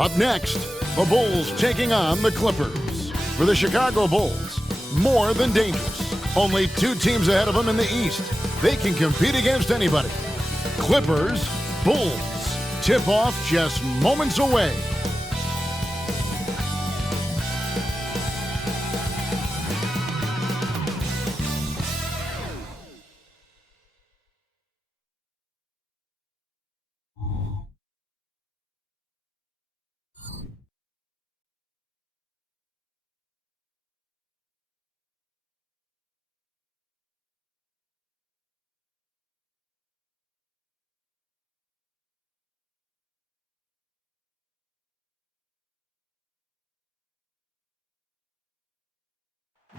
Up next, the Bulls taking on the Clippers. For the Chicago Bulls, more than dangerous. Only 2 teams ahead of them in the East. They can compete against anybody. Clippers, Bulls. Tip-off just moments away.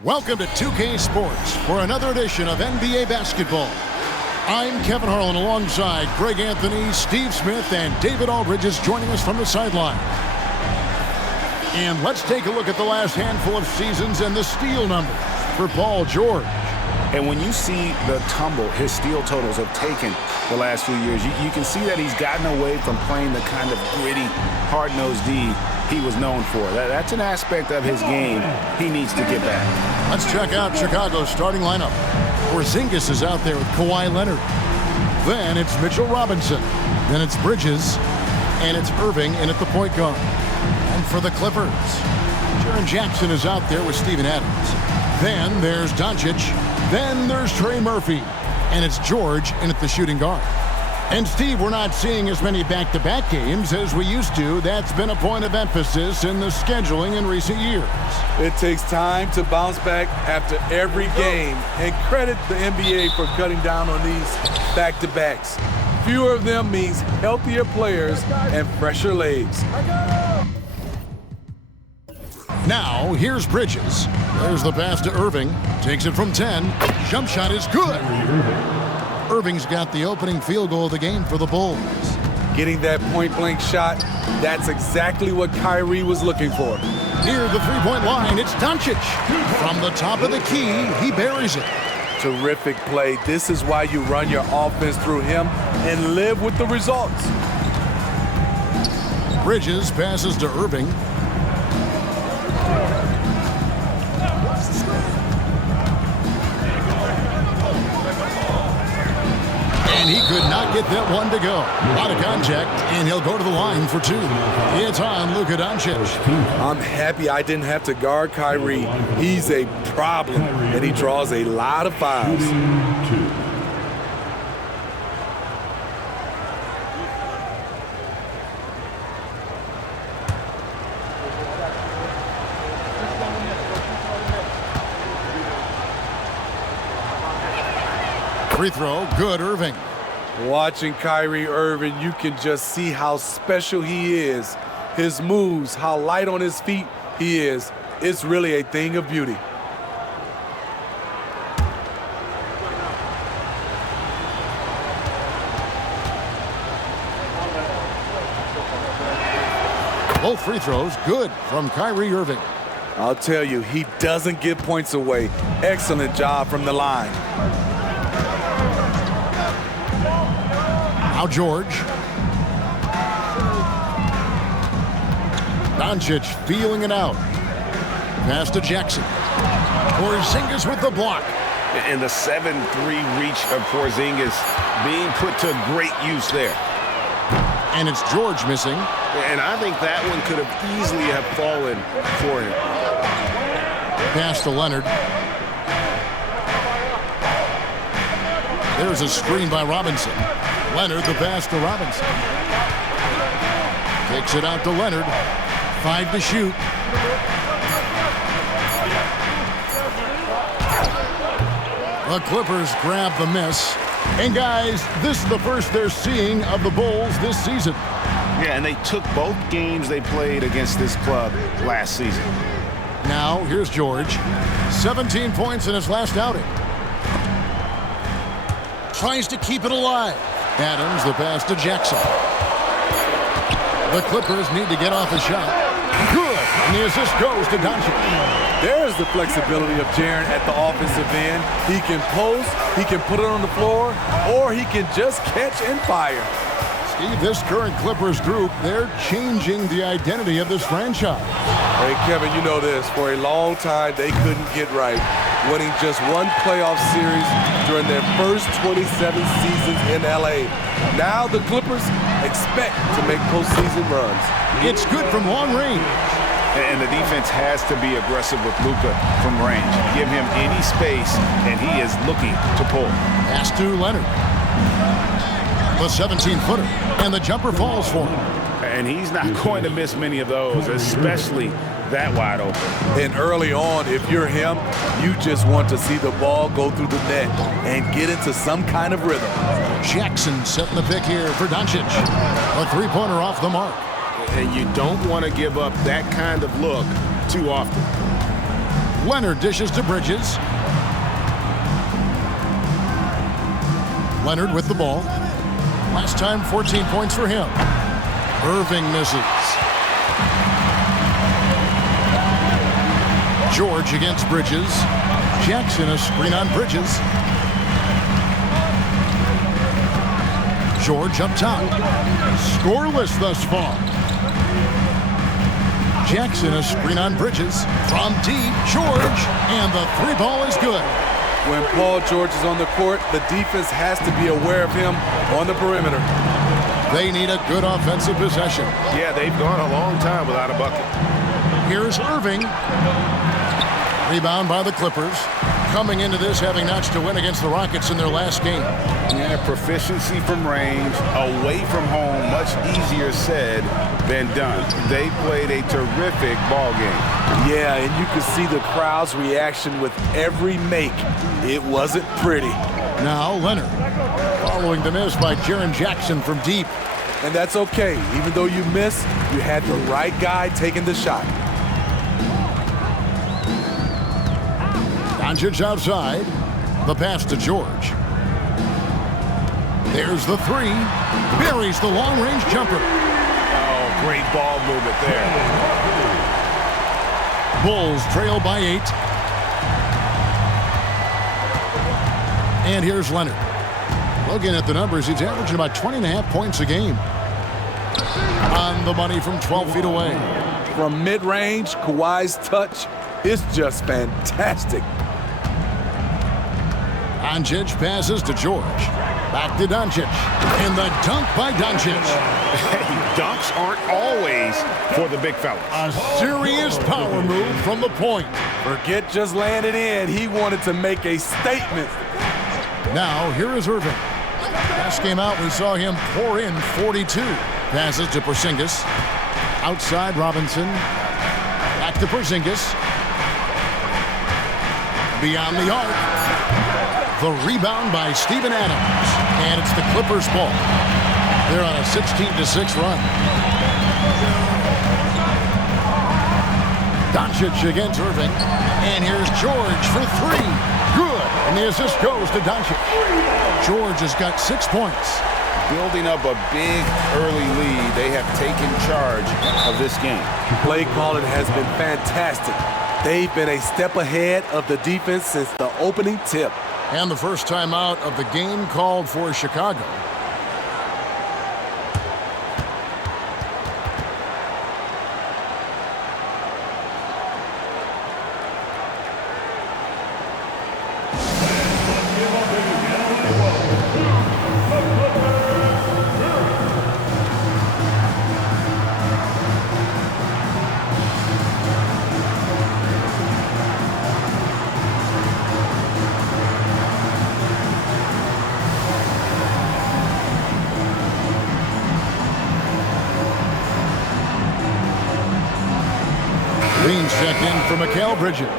Welcome to 2K Sports for another edition of NBA basketball. I'm Kevin Harlan alongside Greg Anthony, Steve Smith, and David Aldridge is joining us from the sideline. And let's take a look at the last handful of seasons and the steal numbers for Paul George. And when you see the tumble his steal totals have taken the last few years, you can see that he's gotten away from playing the kind of gritty, hard-nosed D he was known for. That's an aspect of his game he needs to get back. Let's check out Chicago's starting lineup. Porzingis is out there with Kawhi Leonard. Then it's Mitchell Robinson. Then it's Bridges. And it's Irving in at the point guard. And for the Clippers, Jaren Jackson is out there with Steven Adams. Then there's Doncic. Then there's Trey Murphy. And it's George in at the shooting guard. And Steve, we're not seeing as many back-to-back games as we used to. That's been a point of emphasis in the scheduling in recent years. It takes time to bounce back after every game, and credit the NBA for cutting down on these back-to-backs. Fewer of them means healthier players and fresher legs. Now, here's Bridges. There's the pass to Irving. Takes it from 10. Jump shot is good. Irving's got the opening field goal of the game for the Bulls. Getting that point-blank shot, that's exactly what Kyrie was looking for. Near the three-point line, it's Doncic. From the top of the key, he buries it. Terrific play. This is why you run your offense through him and live with the results. Bridges passes to Irving. And he could not get that one to go. Out of contact, and he'll go to the line for 2. It's on Luka Doncic. I'm happy I didn't have to guard Kyrie. He's a problem, and he draws a lot of fouls. Free throw, good, Irving. Watching Kyrie Irving, you can just see how special he is. His moves, how light on his feet he is. It's really a thing of beauty. Both free throws, good from Kyrie Irving. I'll tell you, he doesn't give points away. Excellent job from the line. Now George. Doncic feeling it out. Pass to Jackson. Porzingis with the block. And the 7-3 reach of Porzingis being put to great use there. And it's George missing. And I think that one could have easily have fallen for him. Pass to Leonard. There's a screen by Robinson. Leonard, the pass to Robinson. Takes it out to Leonard. 5 to shoot. The Clippers grab the miss. And guys, this is the first they're seeing of the Bulls this season. Yeah, and they took both games they played against this club last season. Now, here's George. 17 points in his last outing. Tries to keep it alive. Adams, the pass to Jackson. The Clippers need to get off a shot. Good, and the assist goes to Doncic. There's the flexibility of Jaren at the offensive end. He can post, he can put it on the floor, or he can just catch and fire. This current Clippers group, they're changing the identity of this franchise. Hey, Kevin, you know this. For a long time, they couldn't get right, winning just one playoff series during their first 27 seasons in L.A. Now the Clippers expect to make postseason runs. It's good from long range. And the defense has to be aggressive with Luka from range. Give him any space, and he is looking to pull. Pass to Leonard. The 17-footer, and the jumper falls for him. And he's not going to miss many of those, especially that wide open. And early on, if you're him, you just want to see the ball go through the net and get into some kind of rhythm. Jackson setting the pick here for Doncic. A three-pointer off the mark. And you don't want to give up that kind of look too often. Leonard dishes to Bridges. Leonard with the ball. Last time, 14 points for him. Irving misses. George against Bridges. Jackson a screen on Bridges. George up top. Scoreless thus far. Jackson a screen on Bridges. From deep, George, and the three ball is good. When Paul George is on the court, the defense has to be aware of him on the perimeter. They need a good offensive possession. Yeah, they've gone a long time without a bucket. Here's Irving. Rebound by the Clippers. Coming into this having notched a win against the Rockets in their last game. Yeah, proficiency from range, away from home, much easier said than done. They played a terrific ball game. Yeah, and you could see the crowd's reaction with every make. It wasn't pretty. Now Leonard, following the miss by Jaren Jackson from deep. And that's okay. Even though you missed, you had the right guy taking the shot. Doncic outside. The pass to George. There's the three. Buries the long-range jumper. Oh, great ball movement there. Bulls trail by 8. And here's Leonard. Looking at the numbers, he's averaging about 20.5 points a game. On the money from 12 feet away. From mid-range, Kawhi's touch is just fantastic. Doncic passes to George. Back to Doncic. And the dunk by Doncic. Dunks aren't always for the big fellas. A serious power move from the point. Forget just laying it in. He wanted to make a statement. Now, here is Irving. Last game out, we saw him pour in 42. Passes to Porzingis. Outside Robinson. Back to Porzingis. Beyond the arc. The rebound by Steven Adams. And it's the Clippers' ball. They're on a 16-6 run. Doncic against Irving. And here's George for three. Good. And the assist goes to Doncic. George has got 6 points. Building up a big early lead, they have taken charge of this game. Play calling has been fantastic. They've been a step ahead of the defense since the opening tip. And the first time out of the game called for Chicago. Green's check in for Mikal Bridges.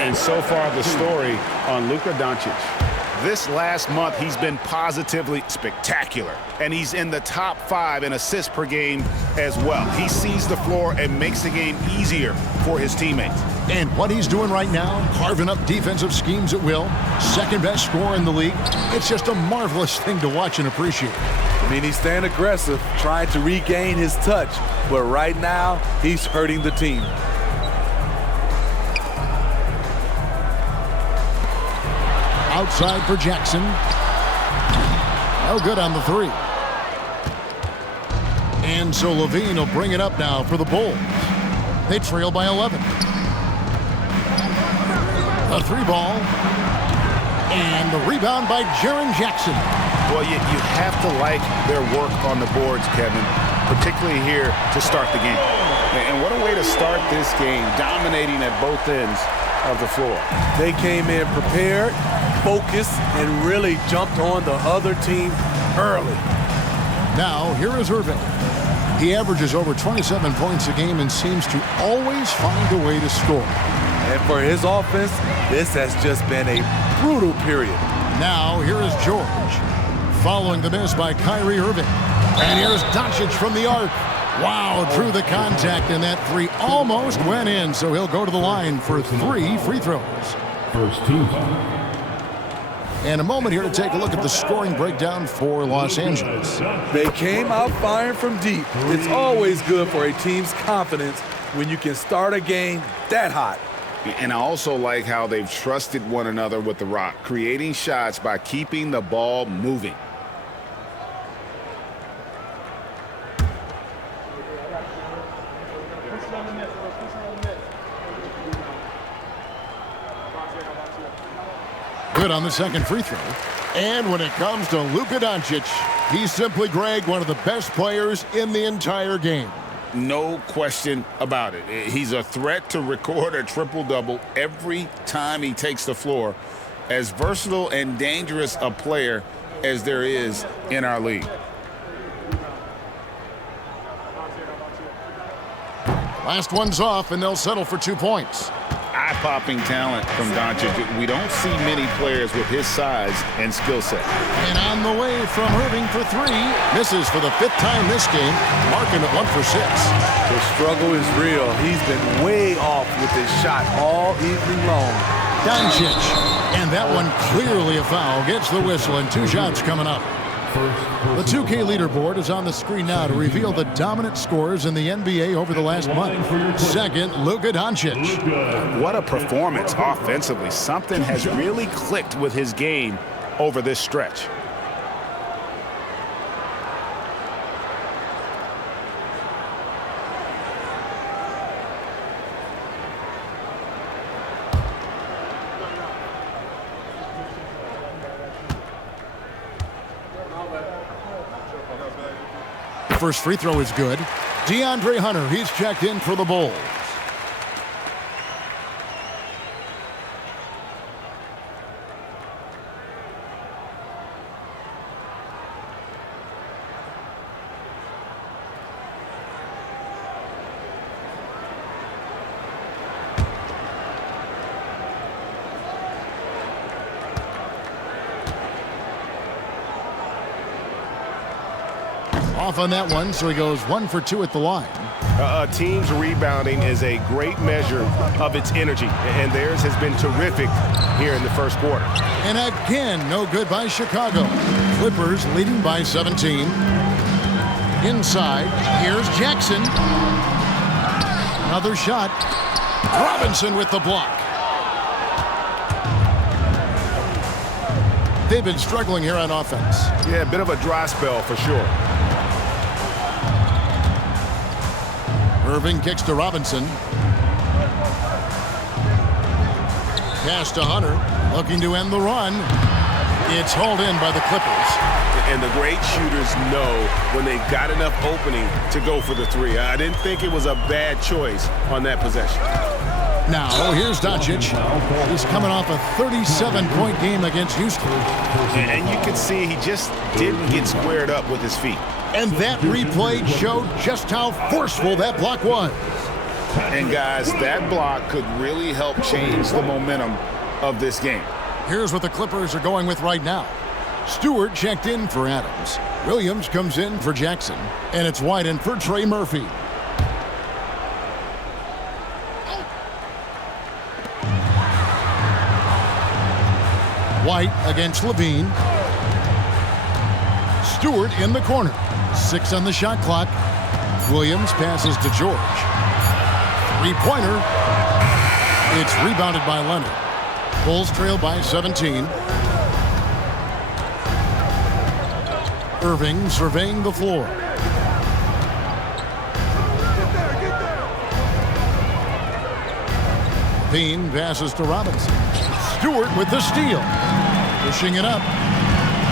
And so far, the story on Luka Doncic. This last month, he's been positively spectacular. And he's in the top 5 in assists per game as well. He sees the floor and makes the game easier for his teammates. And what he's doing right now, carving up defensive schemes at will, second best scorer in the league. It's just a marvelous thing to watch and appreciate. I mean, he's staying aggressive, trying to regain his touch. But right now, he's hurting the team. Outside for Jackson. No good on the three. And so Levine will bring it up now for the Bulls. They trail by 11. A 3-ball. And the rebound by Jaren Jackson. Well, you have to like their work on the boards, Kevin, particularly here to start the game. And what a way to start this game, dominating at both ends of the floor. They came in prepared, focused, and really jumped on the other team early. Now, here is Irving. He averages over 27 points a game and seems to always find a way to score. And for his offense, this has just been a brutal period. Now, here is George, following the miss by Kyrie Irving. And here's Doncic from the arc. Wow, drew the contact, and that three almost went in, so he'll go to the line for 3 free throws. First team foul. And a moment here to take a look at the scoring breakdown for Los Angeles. They came out firing from deep. It's always good for a team's confidence when you can start a game that hot. And I also like how they've trusted one another with the rock, creating shots by keeping the ball moving. Good on the second free throw. And when it comes to Luka Doncic, he's simply, Greg, one of the best players in the entire game. No question about it. He's a threat to record a triple-double every time he takes the floor. As versatile and dangerous a player as there is in our league. Last one's off, and they'll settle for 2 points. Eye-popping talent from Doncic. We don't see many players with his size and skill set. And on the way from Irving for 3. Misses for the 5th time this game, marking it 1 for 6. The struggle is real. He's been way off with his shot all evening long. Doncic. And that one clearly a foul. Gets the whistle, and 2 shots coming up. The 2K leaderboard is on the screen now to reveal the dominant scores in the NBA over the last month. Second, Luka Doncic. What a performance offensively. Something has really clicked with his game over this stretch. First free throw is good. DeAndre Hunter, he's checked in for the Bulls. Off on that one, so he goes 1 for 2 at the line. A team's rebounding is a great measure of its energy, and theirs has been terrific here in the first quarter. And again, no good by Chicago. Clippers leading by 17. Inside, here's Jackson. Another shot. Robinson with the block. They've been struggling here on offense. Yeah, a bit of a dry spell for sure. Irving kicks to Robinson. Pass to Hunter, looking to end the run. It's hauled in by the Clippers. And the great shooters know when they got enough opening to go for the 3. I didn't think it was a bad choice on that possession. Now, here's Doncic. He's coming off a 37-point game against Houston. And you can see he just didn't get squared up with his feet. And that replay showed just how forceful that block was. And guys, that block could really help change the momentum of this game. Here's what the Clippers are going with right now. Stewart checked in for Adams. Williams comes in for Jackson. And it's White for Trey Murphy. White against Levine. Stewart in the corner. 6 on the shot clock. Williams passes to George. 3-pointer. It's rebounded by Leonard. Bulls trail by 17. Irving surveying the floor. Bean passes to Robinson. Stewart with the steal. Pushing it up.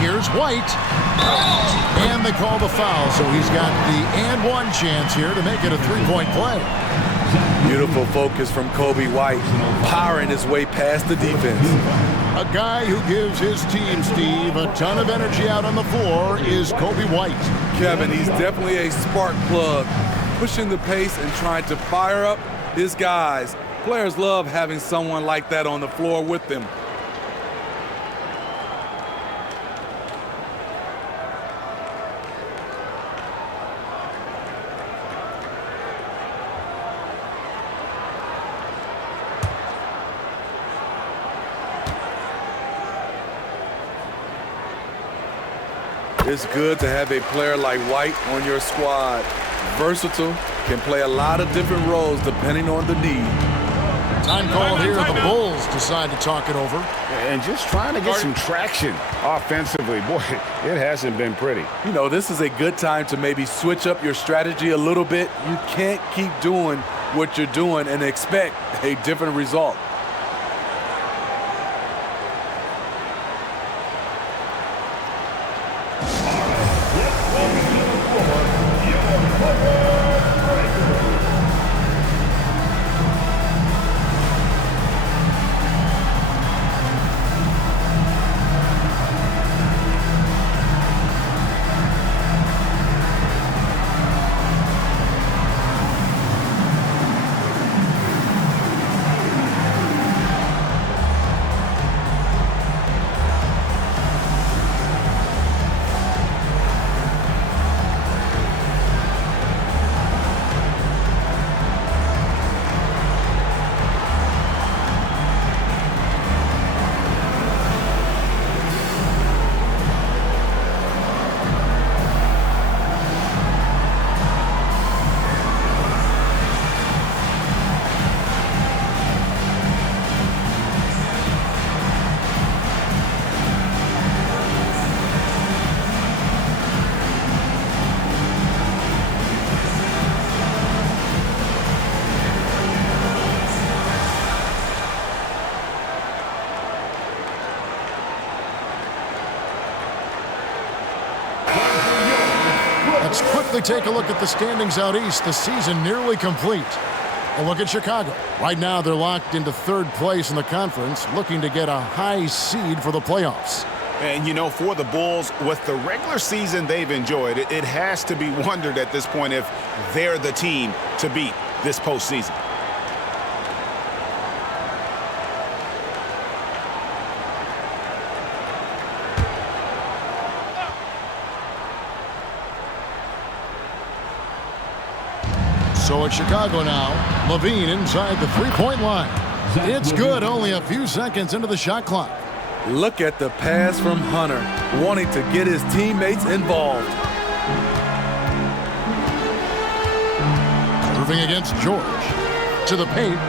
Here's White. And they call the foul, so he's got the and one chance here to make it a three-point play. Beautiful focus from Kobe White, powering his way past the defense. A guy who gives his team, Steve, a ton of energy out on the floor is Kobe White. Kevin, he's definitely a spark plug, pushing the pace and trying to fire up his guys. Players love having someone like that on the floor with them. It's good to have a player like White on your squad. Versatile, can play a lot of different roles depending on the need. Time call here. The Bulls decide to talk it over. And just trying to get some traction offensively. Boy, it hasn't been pretty. You know, this is a good time to maybe switch up your strategy a little bit. You can't keep doing what you're doing and expect a different result. Let's quickly take a look at the standings out east. The season nearly complete. A look at Chicago. Right now, they're locked into third place in the conference, looking to get a high seed for the playoffs. And, you know, for the Bulls, with the regular season they've enjoyed, it has to be wondered at this point if they're the team to beat this postseason. So it's Chicago now. Levine inside the three-point line. It's good, only a few seconds into the shot clock. Look at the pass from Hunter, wanting to get his teammates involved. Irving against George. To the paint.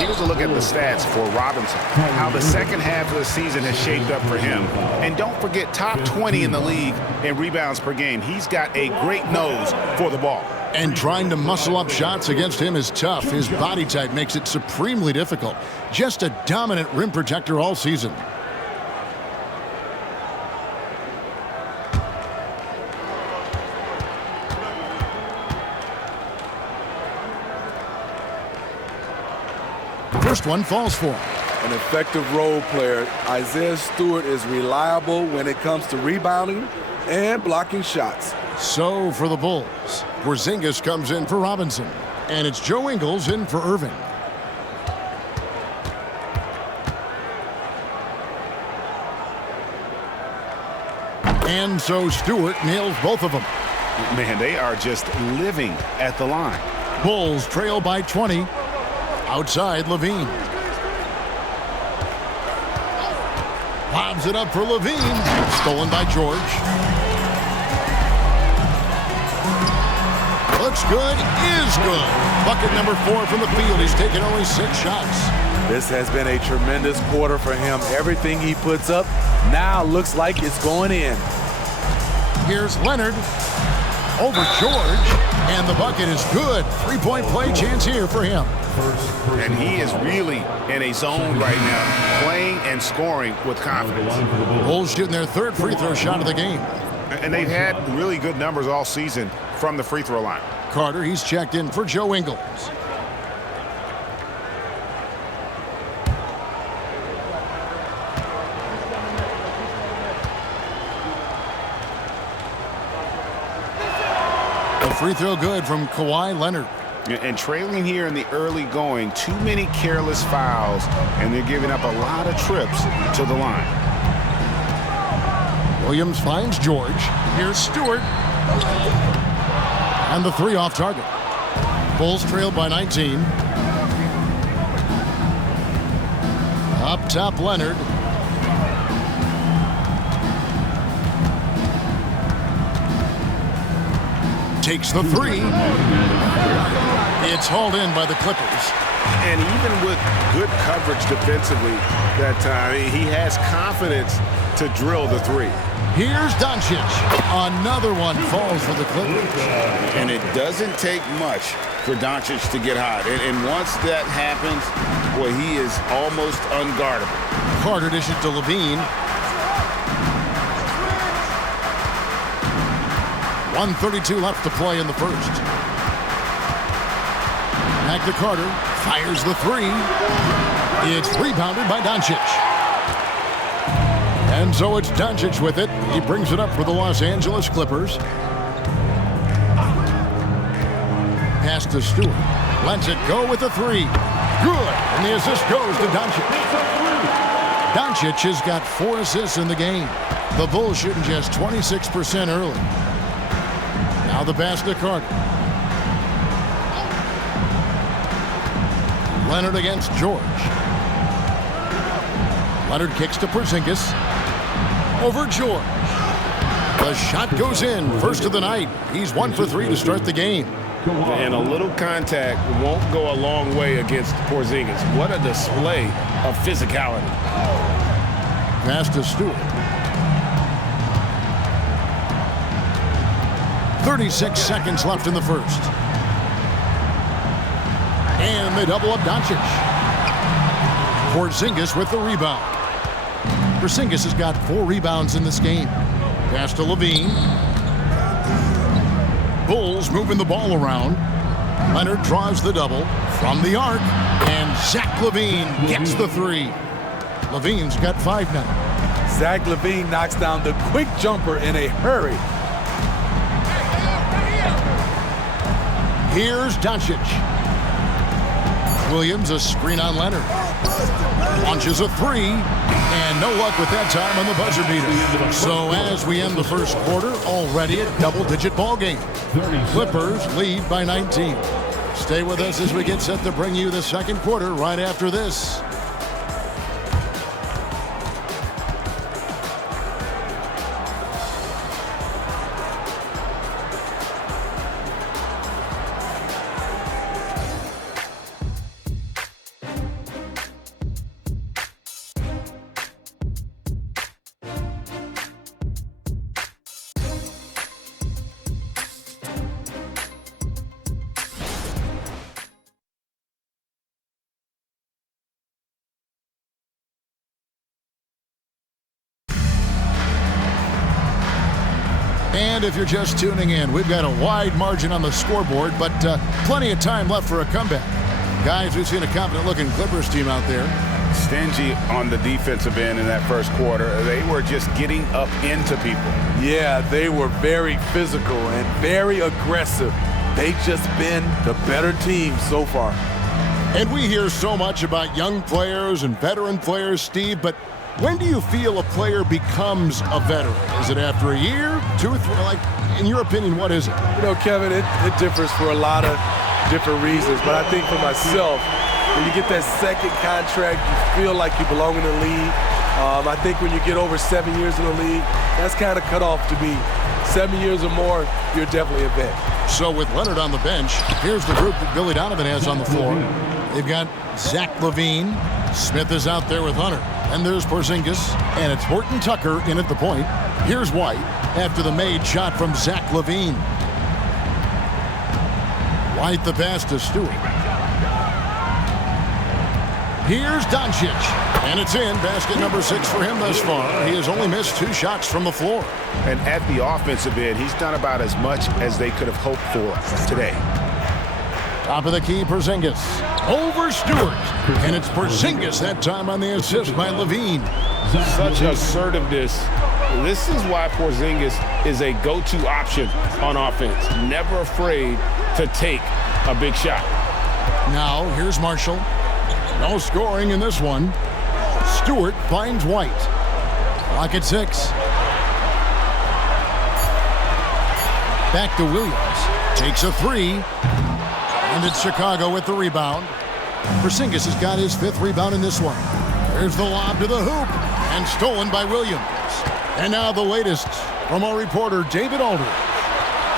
Here's a look at the stats for Robinson, how the second half of the season has shaped up for him. And don't forget, top 20 in the league in rebounds per game. He's got a great nose for the ball. And trying to muscle up shots against him is tough. His body type makes it supremely difficult. Just a dominant rim protector all season. First one falls for him. An effective role player, Isaiah Stewart is reliable when it comes to rebounding and blocking shots. So for the Bulls, Porzingis comes in for Robinson. And it's Joe Ingles in for Irving. And so Stewart nails both of them. Man, they are just living at the line. Bulls trail by 20. Outside, Levine. Lobs it up for Levine. Stolen by George. Looks good, is good. Bucket number 4 from the field. He's taken only 6 shots. This has been a tremendous quarter for him. Everything he puts up now looks like it's going in. Here's Leonard. over George, and the bucket is good. Three-point play chance here for him. And he is really in a zone right now, playing and scoring with confidence. Bulls shooting their third free throw shot of the game. And they've had really good numbers all season from the free throw line. Carter, he's checked in for Joe Ingles. A free throw good from Kawhi Leonard. And trailing here in the early going, too many careless fouls, and they're giving up a lot of trips to the line. Williams finds George. Here's Stewart. And the three off target. Bulls trailed by 19. Up top, Leonard. Takes the three. It's hauled in by the Clippers. And even with good coverage defensively that time, he has confidence to drill the three. Here's Doncic. Another one falls for the Clippers. And it doesn't take much for Doncic to get hot. And once that happens, well, he is almost unguardable. Carter dishes to Levine. 1:32 left to play in the first. Back to Carter. Fires the three. It's rebounded by Doncic. And so it's Doncic with it. He brings it up for the Los Angeles Clippers. Pass to Stewart. Lets it go with the three. Good. And the assist goes to Doncic. Doncic has got 4 assists in the game. The Bulls shooting just 26% early. Now the pass to Carter. Leonard against George. Leonard kicks to Porzingis. Over George. The shot goes in. First of the night. He's 1 for 3 to start the game. And a little contact won't go a long way against Porzingis. What a display of physicality. Pass to Stewart. 36 seconds left in the first. And they double up Doncic. Porzingis with the rebound. Porzingis has got 4 rebounds in this game. Pass to Levine. Bulls moving the ball around. Leonard draws the double from the arc. And Zach LaVine gets the three. LaVine's got 5 now. Zach LaVine knocks down the quick jumper in a hurry. Here's Doncic. Williams, a screen on Leonard. Launches a three, and no luck with that time on the buzzer beater. So as we end the first quarter, already a double-digit ball game. Clippers lead by 19. Stay with us as we get set to bring you the second quarter right after this. And if you're just tuning in, we've got a wide margin on the scoreboard, but plenty of time left for a comeback. Guys, we've seen a confident-looking Clippers team out there. Stingy on the defensive end in that first quarter. They were just getting up into people. Yeah, they were very physical and very aggressive. They've just been the better team so far. And we hear so much about young players and veteran players, Steve, but when do you feel a player becomes a veteran? Is it after a year, 2 or 3? Like, in your opinion, what is it? You know, Kevin, it differs for a lot of different reasons. But I think for myself, when you get that second contract, you feel like you belong in the league. I think when you get over 7 years in the league, that's kind of cut off to me. 7 years or more, you're definitely a vet. So with Leonard on the bench, here's the group that Billy Donovan has on the floor. They've got Zach LaVine. Smith is out there with Hunter. And there's Porzingis. And it's Horton Tucker in at the point. Here's White after the made shot from Zach LaVine. White the pass to Stewart. Here's Doncic. And it's in. Basket number 6 for him thus far. He has only missed 2 shots from the floor. And at the offensive end, he's done about as much as they could have hoped for today. Top of the key, Porzingis. Over Stewart. And it's Porzingis that time on the assist by Levine. Such assertiveness. This is why Porzingis is a go-to option on offense. Never afraid to take a big shot. Now, here's Marshall. No scoring in this one. Stewart finds White. Clock at 6. Back to Williams. Takes a 3. And it's Chicago with the rebound. Porzingis has got his 5th rebound in this one. There's the lob to the hoop. And stolen by Williams. And now the latest from our reporter, David Alder.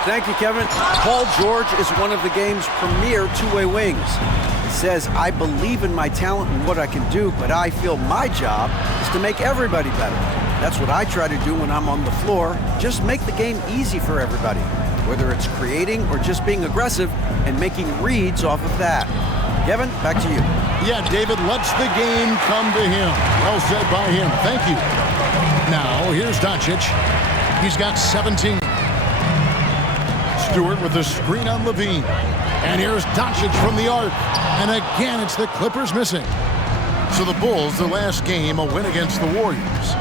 Thank you, Kevin. Paul George is one of the game's premier two-way wings. He says, I believe in my talent and what I can do, but I feel my job is to make everybody better. That's what I try to do when I'm on the floor. Just make the game easy for everybody, whether it's creating or just being aggressive and making reads off of that. Kevin, back to you. Yeah, David lets the game come to him. Well said by him. Thank you. Now, here's Doncic. He's got 17. Stewart with the screen on Levine. And here's Doncic from the arc. And again, it's the Clippers missing. So the Bulls, the last game, a win against the Warriors.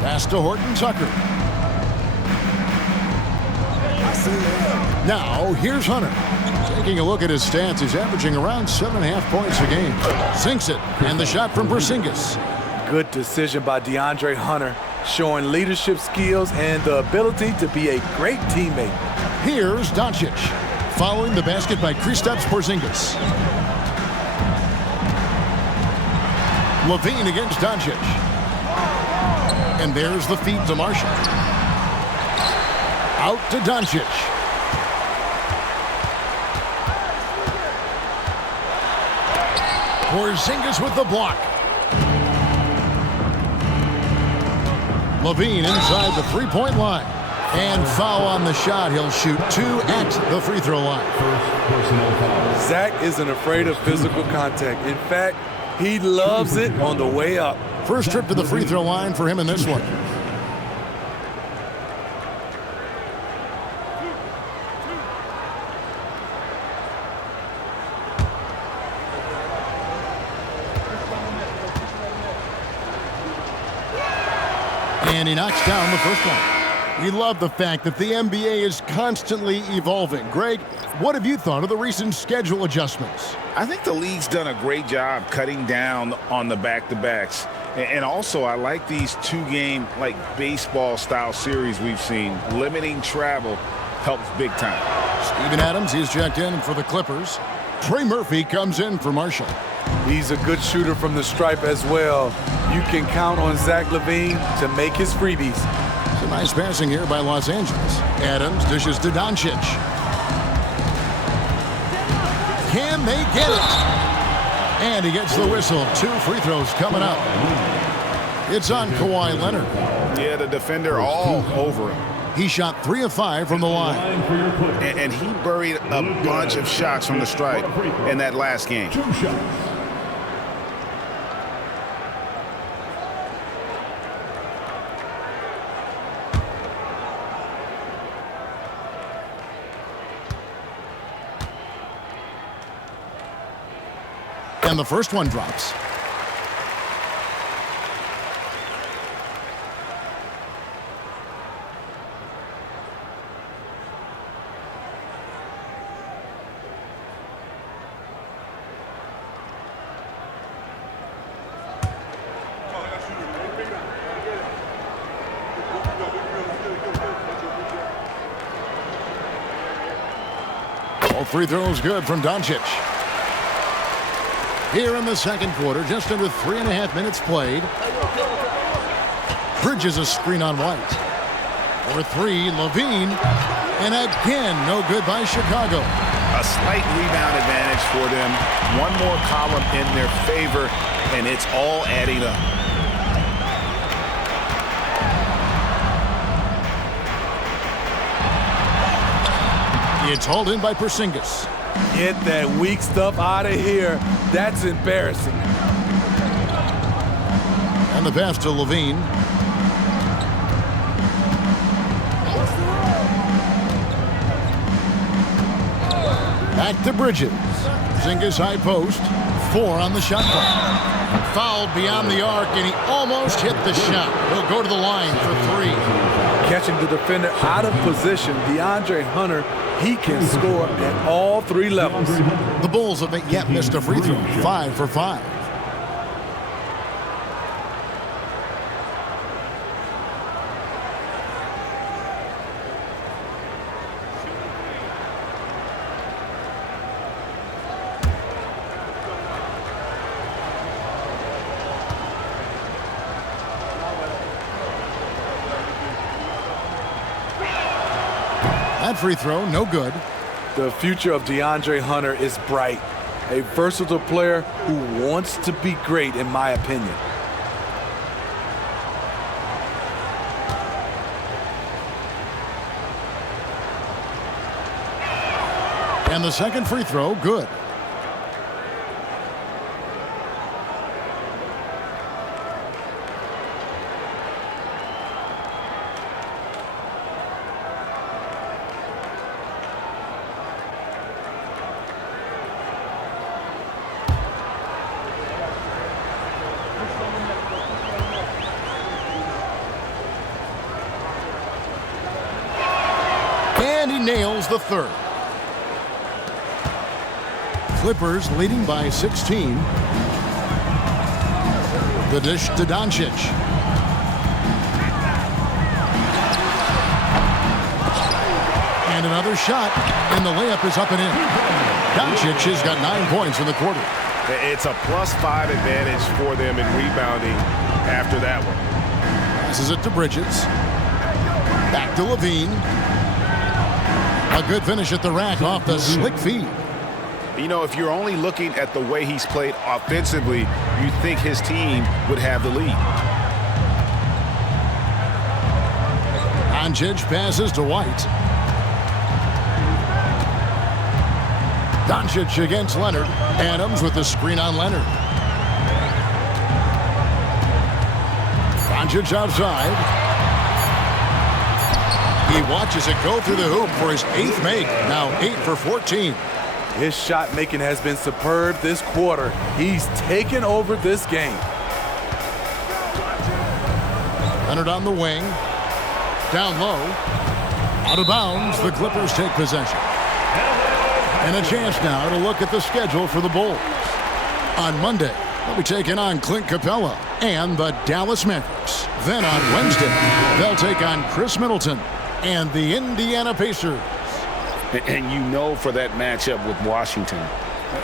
Pass to Horton Tucker. Now, here's Hunter. Taking a look at his stats, he's averaging around 7.5 points a game. Sinks it, and the shot from Porzingis. Good decision by DeAndre Hunter, showing leadership skills and the ability to be a great teammate. Here's Doncic, following the basket by Kristaps Porzingis. Levine against Doncic. And there's the feed to Marshall. Out to Doncic. Porzingis with the block. Levine inside the three-point line. And foul on the shot. He'll shoot 2 at the free throw line. Zach isn't afraid of physical contact. In fact, he loves it on the way up. First trip to the free throw line for him in this one. And he knocks down the first one. We love the fact that the NBA is constantly evolving. Greg, what have you thought of the recent schedule adjustments? I think the league's done a great job cutting down on the back-to-backs. And also, I like these 2-game, like baseball-style series we've seen. Limiting travel helps big time. Steven Adams, he's checked in for the Clippers. Trey Murphy comes in for Marshall. He's a good shooter from the stripe as well. You can count on Zach LaVine to make his freebies. Some nice passing here by Los Angeles. Adams dishes to Doncic. Can they get it? And he gets the whistle. 2 free throws coming up. It's on Kawhi Leonard. Yeah, the defender all over him. He shot 3 of 5 from the line. And he buried a bunch of shots from the stripe in that last game. And the first one drops. All free throws good from Doncic. Here in the second quarter, just under 3.5 minutes played. Bridges a screen on White. For 3, Levine. And again, no good by Chicago. A slight rebound advantage for them. One more column in their favor, and it's all adding up. It's hauled in by Porzingis. Get that weak stuff out of here. That's embarrassing. And the pass to Levine. Back to Bridges. Porzingis high post. 4 on the shot clock. Fouled beyond the arc, and he almost hit the shot. He'll go to the line for 3. Catching the defender out of position, DeAndre Hunter, he can score at all 3 levels. The Bulls have yet missed a free throw. 5 for 5. That free throw, no good. The future of DeAndre Hunter is bright. A versatile player who wants to be great, in my opinion. And the second free throw, good. And he nails the third. Clippers leading by 16. The dish to Doncic. And another shot, and the layup is up and in. Doncic has got 9 points in the quarter. It's a +5 advantage for them in rebounding after that one. Passes it to Bridges. Back to Levine. A good finish at the rack off the slick feed. You know, if you're only looking at the way he's played offensively, you think his team would have the lead. Doncic passes to White. Doncic against Leonard. Adams with the screen on Leonard. Doncic outside. He watches it go through the hoop for his 8th make. Now 8 for 14. His shot making has been superb this quarter. He's taken over this game. Leonard on the wing. Down low. Out of bounds. The Clippers take possession. And a chance now to look at the schedule for the Bulls. On Monday, they'll be taking on Clint Capella and the Dallas Mavericks. Then on Wednesday, they'll take on Chris Middleton and the Indiana Pacers. And you know, for that matchup with Washington,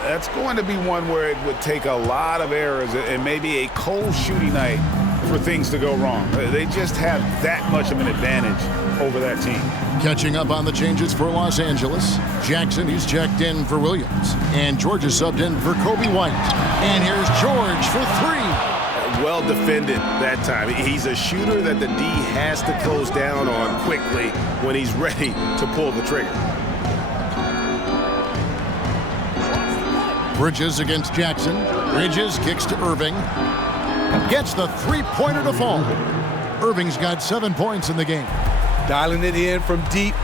that's going to be one where it would take a lot of errors and maybe a cold shooting night for things to go wrong. They just have that much of an advantage over that team. Catching up on the changes for Los Angeles. Jackson, he's checked in for Williams. And George is subbed in for Kobe White. And here's George for 3. Well defended that time. He's a shooter that the D has to close down on quickly when he's ready to pull the trigger. Bridges against Jackson. Bridges kicks to Irving. Gets the 3-pointer to fall. Irving's got 7 points in the game. Dialing it in from deep.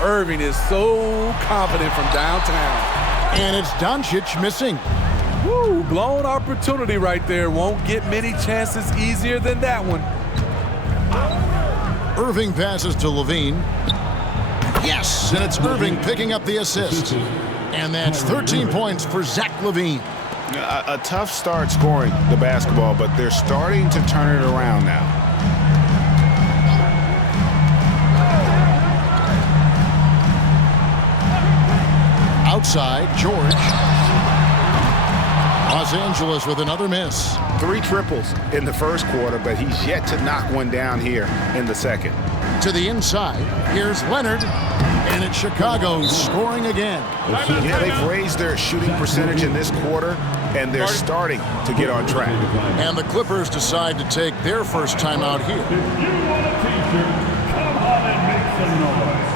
Irving is so confident from downtown. And it's Doncic missing. Woo, blown opportunity right there. Won't get many chances easier than that one. Irving passes to Levine. Yes, and it's Irving picking up the assist. And that's 13 points for Zach LaVine. A tough start scoring the basketball, but they're starting to turn it around now. Outside, George. Los Angeles with another miss. 3 triples in the first quarter, but he's yet to knock one down here in the second. To the inside, here's Leonard. And it's Chicago scoring again. Yeah, they've raised their shooting percentage in this quarter, and they're starting to get on track. And the Clippers decide to take their first timeout here. If you want a t-shirt, come on and make some noise.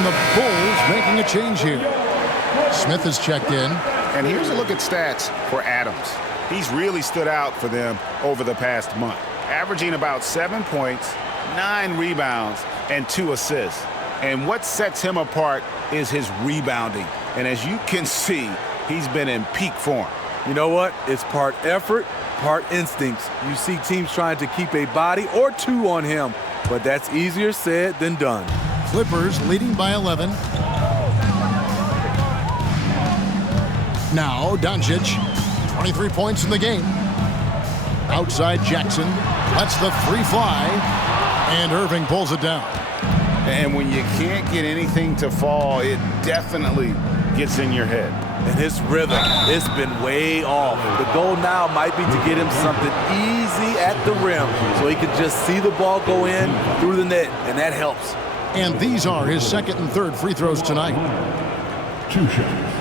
And the Bulls making a change here. Smith is checked in. And here's a look at stats for Adams. He's really stood out for them over the past month, averaging about 7 points, 9 rebounds, and 2 assists. And what sets him apart is his rebounding. And as you can see, he's been in peak form. You know what? It's part effort, part instincts. You see teams trying to keep a body or two on him, but that's easier said than done. Clippers leading by 11. Now Doncic, 23 points in the game. Outside Jackson lets the three fly, and Irving pulls it down. And when you can't get anything to fall, it definitely gets in your head. And his rhythm, it's been way off. The goal now might be to get him something easy at the rim so he can just see the ball go in through the net, and that helps. And these are his second and third free throws tonight. 2 shots.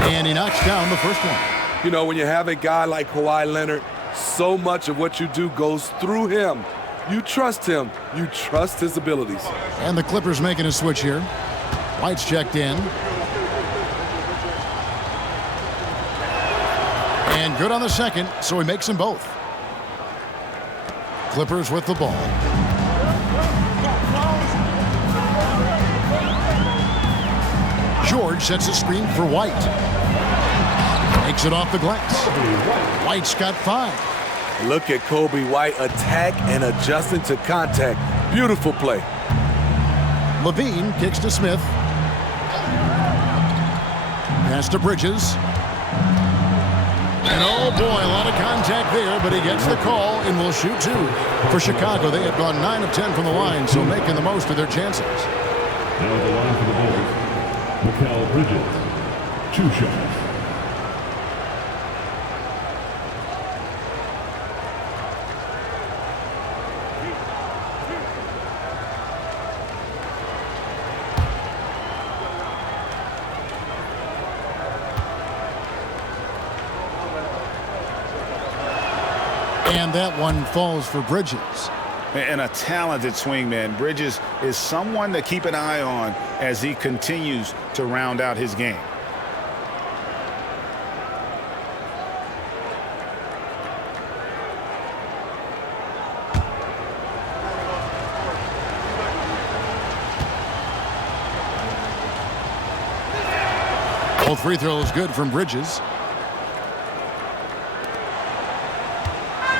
And he knocks down the first one. You know, when you have a guy like Kawhi Leonard, so much of what you do goes through him. You trust him. You trust his abilities. And the Clippers making a switch here. White's checked in. And good on the second, so he makes them both. Clippers with the ball. George sets a screen for White. Takes it off the glass. White's got 5. Look at Kobe White attack and adjusting to contact. Beautiful play. Levine kicks to Smith. Pass to Bridges. And oh boy, a lot of contact there, but he gets the call and will shoot 2. For Chicago, they had gone 9 of 10 from the line, so making the most of their chances. Now at the line for the Bulls, Mikal Bridges. 2 shots. And that one falls for Bridges. And a talented swingman. Bridges is someone to keep an eye on as he continues to round out his game. Both free throws good from Bridges.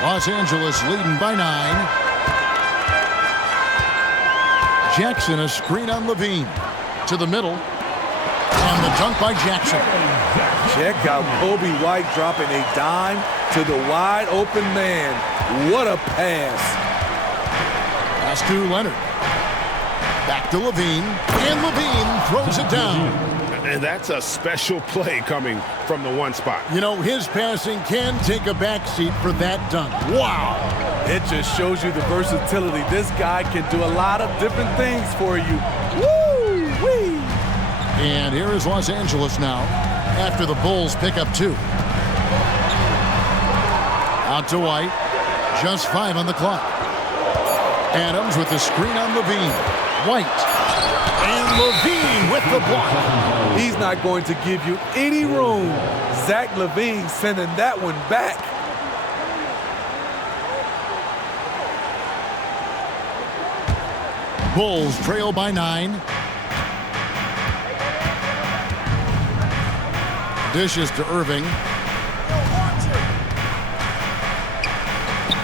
Los Angeles leading by 9. Jackson, a screen on Levine. To the middle. And the dunk by Jackson. Check out Kobe White dropping a dime to the wide open man. What a pass. Pass to Leonard. Back to Levine. And Levine throws it down. And that's a special play coming from the one spot. You know, his passing can take a backseat for that dunk. Wow. It just shows you the versatility. This guy can do a lot of different things for you. Woo-wee. And here is Los Angeles now after the Bulls pick up 2. Out to White. Just 5 on the clock. Adams with the screen on Levine. White. And Levine with the block. He's not going to give you any room. Zach LaVine sending that one back. Bulls trail by 9. Dishes to Irving.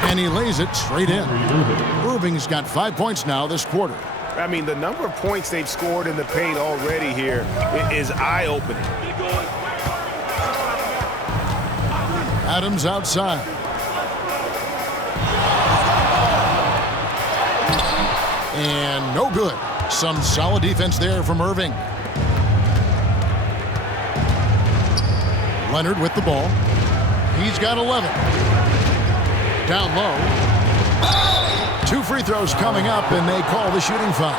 And he lays it straight in. Irving's got 5 points now this quarter. I mean, the number of points they've scored in the paint already here is eye-opening. Adams outside. And no good. Some solid defense there from Irving. Leonard with the ball. He's got 11. Down low. To 2 free throws coming up, and they call the shooting foul.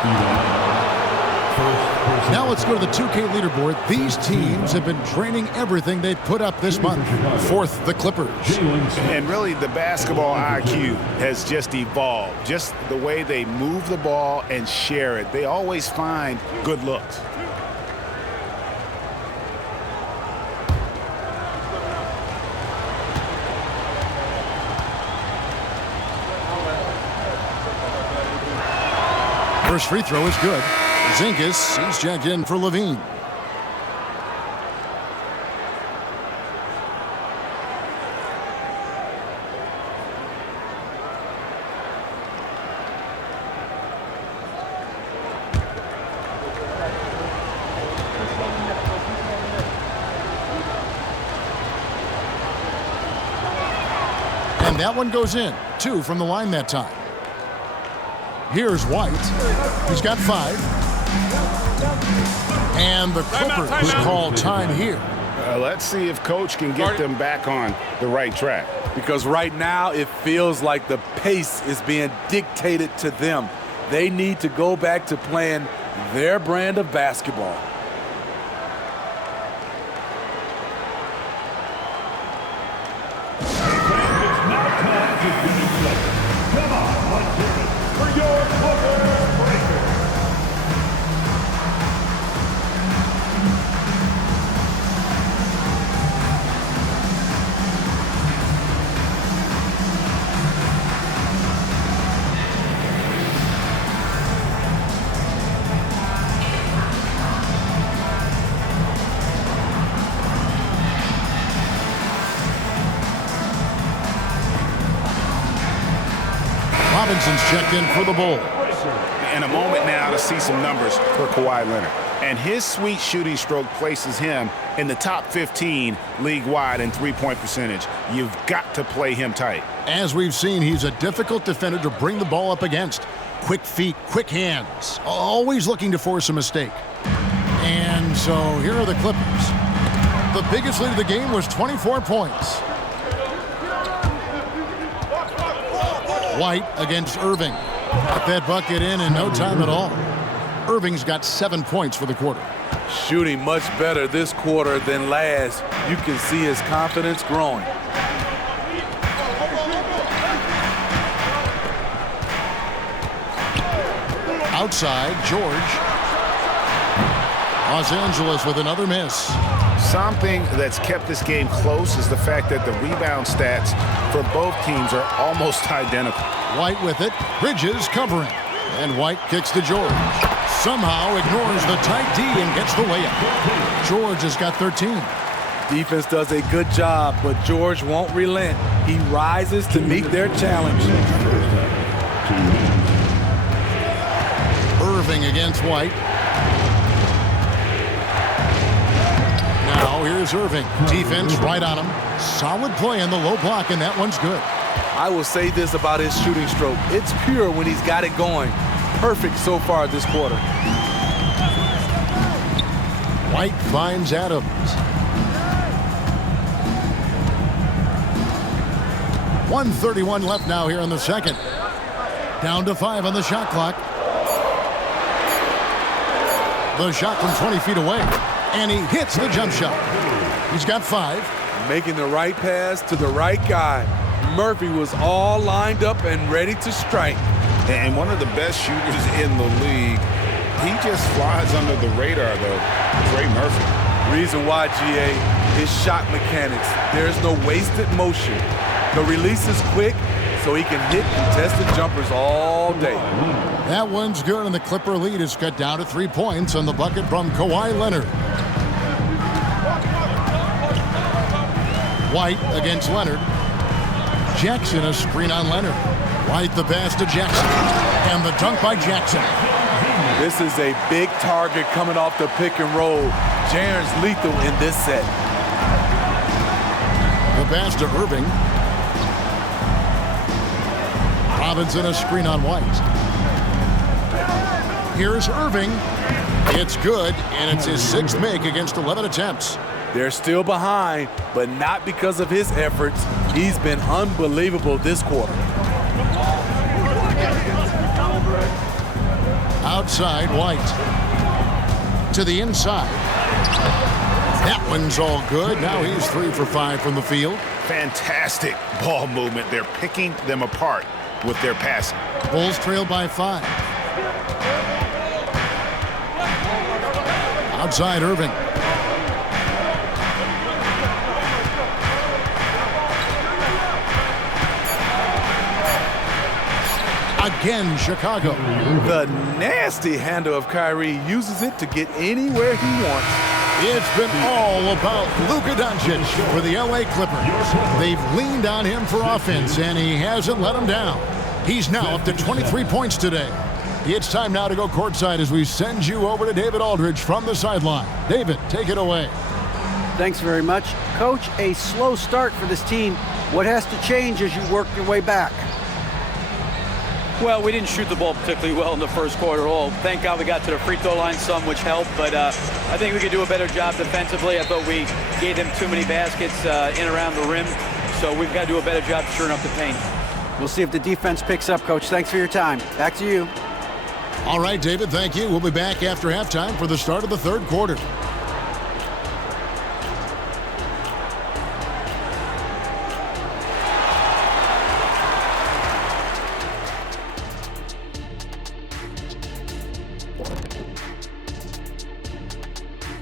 Now let's go to the 2K leaderboard. These teams have been draining everything they put up this month. Fourth, the Clippers. And really, the basketball IQ has just evolved. Just the way they move the ball and share it. They always find good looks. First free throw is good. Zingis, he's checked in for Levine. And that one goes in. 2 from the line that time. Here's White. He's got 5. And the Clippers call time here. Let's see if Coach can get them back on the right track. Because right now it feels like the pace is being dictated to them. They need to go back to playing their brand of basketball. Robinson's checked in for the Bulls. In a moment now to see some numbers for Kawhi Leonard. And his sweet shooting stroke places him in the top 15 league-wide in three-point percentage. You've got to play him tight. As we've seen, he's a difficult defender to bring the ball up against. Quick feet, quick hands, always looking to force a mistake. And so here are the Clippers. The biggest lead of the game was 24 points. White against Irving. Got that bucket in no time at all. Irving's got 7 points for the quarter. Shooting much better this quarter than last. You can see his confidence growing. Outside, George. Los Angeles with another miss. Something that's kept this game close is the fact that the rebound stats for both teams are almost identical. White with it. Bridges covering. And White kicks to George. Somehow ignores the tight D and gets the layup. George has got 13. Defense does a good job, but George won't relent. He rises to meet their challenge. Irving against White. Now here's Irving. Defense right on him. Solid play in the low block, and that one's good. I will say this about his shooting stroke. It's pure when he's got it going. Perfect so far this quarter. White finds Adams. .131 left now here in the second. Down to 5 on the shot clock. The shot from 20 feet away. And he hits the jump shot. He's got 5. Making the right pass to the right guy. Murphy was all lined up and ready to strike. And one of the best shooters in the league. He just flies under the radar, though. Trey Murphy. Reason why, GA, is shot mechanics. There's no wasted motion. The release is quick, so he can hit contested jumpers all day. That one's good, and the Clipper lead is cut down to 3 points on the bucket from Kawhi Leonard. White against Leonard. Jackson a screen on Leonard. White the pass to Jackson. And the dunk by Jackson. This is a big target coming off the pick and roll. Jaren's lethal in this set. The pass to Irving. Robinson a screen on White. Here's Irving. It's good, and it's his 6th make against 11 attempts. They're still behind, but not because of his efforts. He's been unbelievable this quarter. outside, White. To the inside. That one's all good. Now he's 3 for 5 from the field. Fantastic ball movement. They're picking them apart with their passing. Bulls trail by 5. Outside Irving. Again, Chicago. The nasty handle of Kyrie uses it to get anywhere he wants. It's been all about Luka Doncic for the LA Clippers. They've leaned on him for offense, and he hasn't let them down. He's now up to 23 points today. It's time now to go courtside as we send you over to David Aldridge from the sideline. David, take it away. Thanks very much. Coach, a slow start for this team. What has to change as you work your way back? Well, we didn't shoot the ball particularly well in the first quarter at all. Thank God we got to the free throw line some, which helped, but I think we could do a better job defensively. I thought we gave them too many baskets in around the rim, so we've got to do a better job shoring up the paint. We'll see if the defense picks up, Coach. Thanks for your time. Back to you. All right, David, thank you. We'll be back after halftime for the start of the third quarter.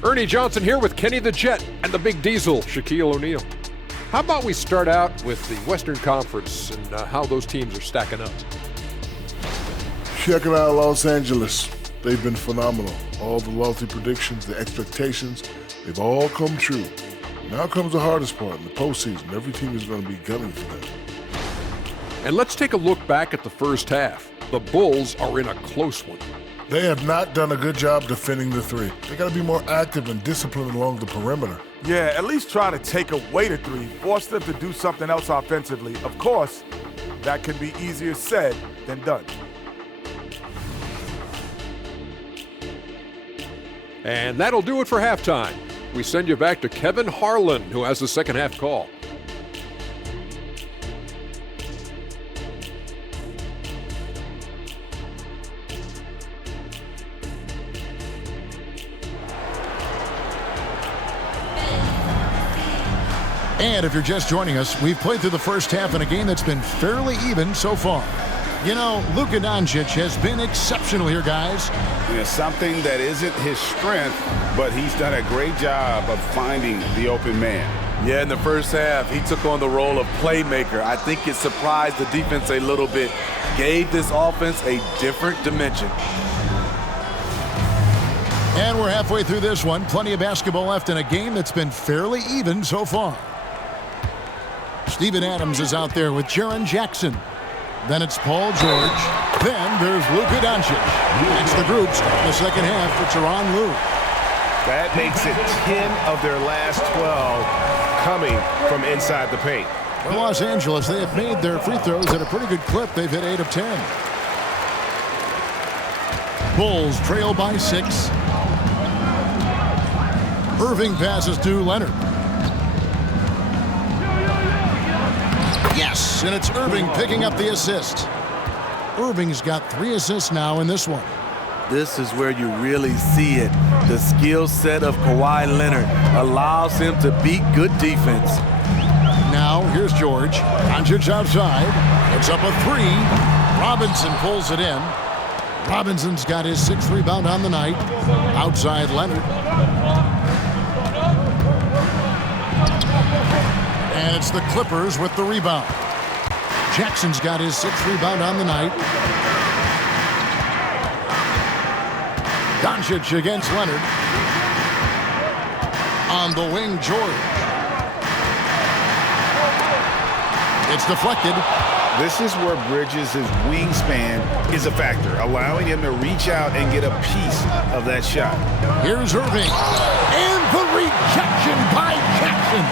Ernie Johnson here with Kenny the Jet and the Big Diesel, Shaquille O'Neal. How about we start out with the Western Conference and how those teams are stacking up? Checking out Los Angeles. They've been phenomenal. All the lofty predictions, the expectations, they've all come true. Now comes the hardest part in the postseason. Every team is going to be gunning for them. And let's take a look back at the first half. The Bulls are in a close one. They have not done a good job defending the three. They got to be more active and disciplined along the perimeter. Yeah, at least try to take away the three, force them to do something else offensively. Of course, that could be easier said than done. And that'll do it for halftime. We send you back to Kevin Harlan, who has the second half call. And if you're just joining us, we've played through the first half in a game that's been fairly even so far. You know, Luka Doncic has been exceptional here, guys. Yeah, something that isn't his strength, but he's done a great job of finding the open man. Yeah, in the first half, he took on the role of playmaker. I think it surprised the defense a little bit, gave this offense a different dimension. And we're halfway through this one. Plenty of basketball left in a game that's been fairly even so far. Steven Adams is out there with Jaren Jackson. Then it's Paul George. Then there's Luka Doncic. It's the group starting the second half for Tyronn Lue. That makes it 10 of their last 12 coming from inside the paint. For Los Angeles, they have made their free throws at a pretty good clip. They've hit 8 of 10. Bulls trail by 6. Irving passes to Leonard. Yes, and it's Irving picking up the assist. Irving's got 3 assists now in this one. This is where you really see it. The skill set of Kawhi Leonard allows him to beat good defense. Now, here's George. Doncic outside. It's up a 3. Robinson pulls it in. Robinson's got his 6th rebound on the night. Outside Leonard. And it's the Clippers with the rebound. Jackson's got his 6th rebound on the night. Doncic against Leonard. On the wing, George. It's deflected. This is where Bridges' wingspan is a factor, allowing him to reach out and get a piece of that shot. Here's Irving. And the rejection by Jackson.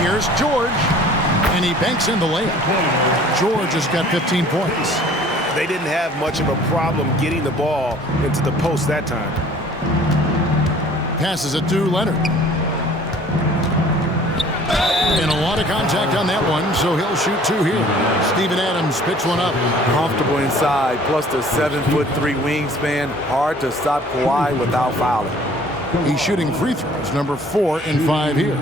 Here's George. And he banks in the layup. George has got 15 points. They didn't have much of a problem getting the ball into the post that time. Passes it to Leonard. And a lot of contact on that one, so he'll shoot 2 here. Steven Adams picks one up. Comfortable inside, plus the 7'3" wingspan. Hard to stop Kawhi without fouling. He's shooting free throws, number 4 and 5 here.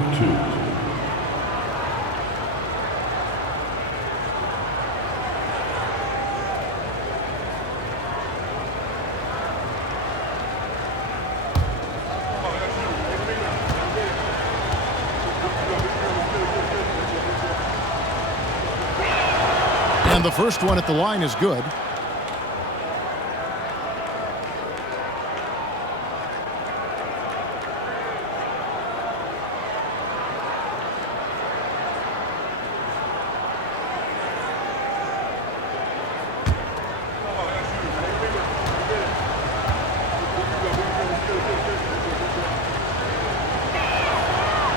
And the first one at the line is good.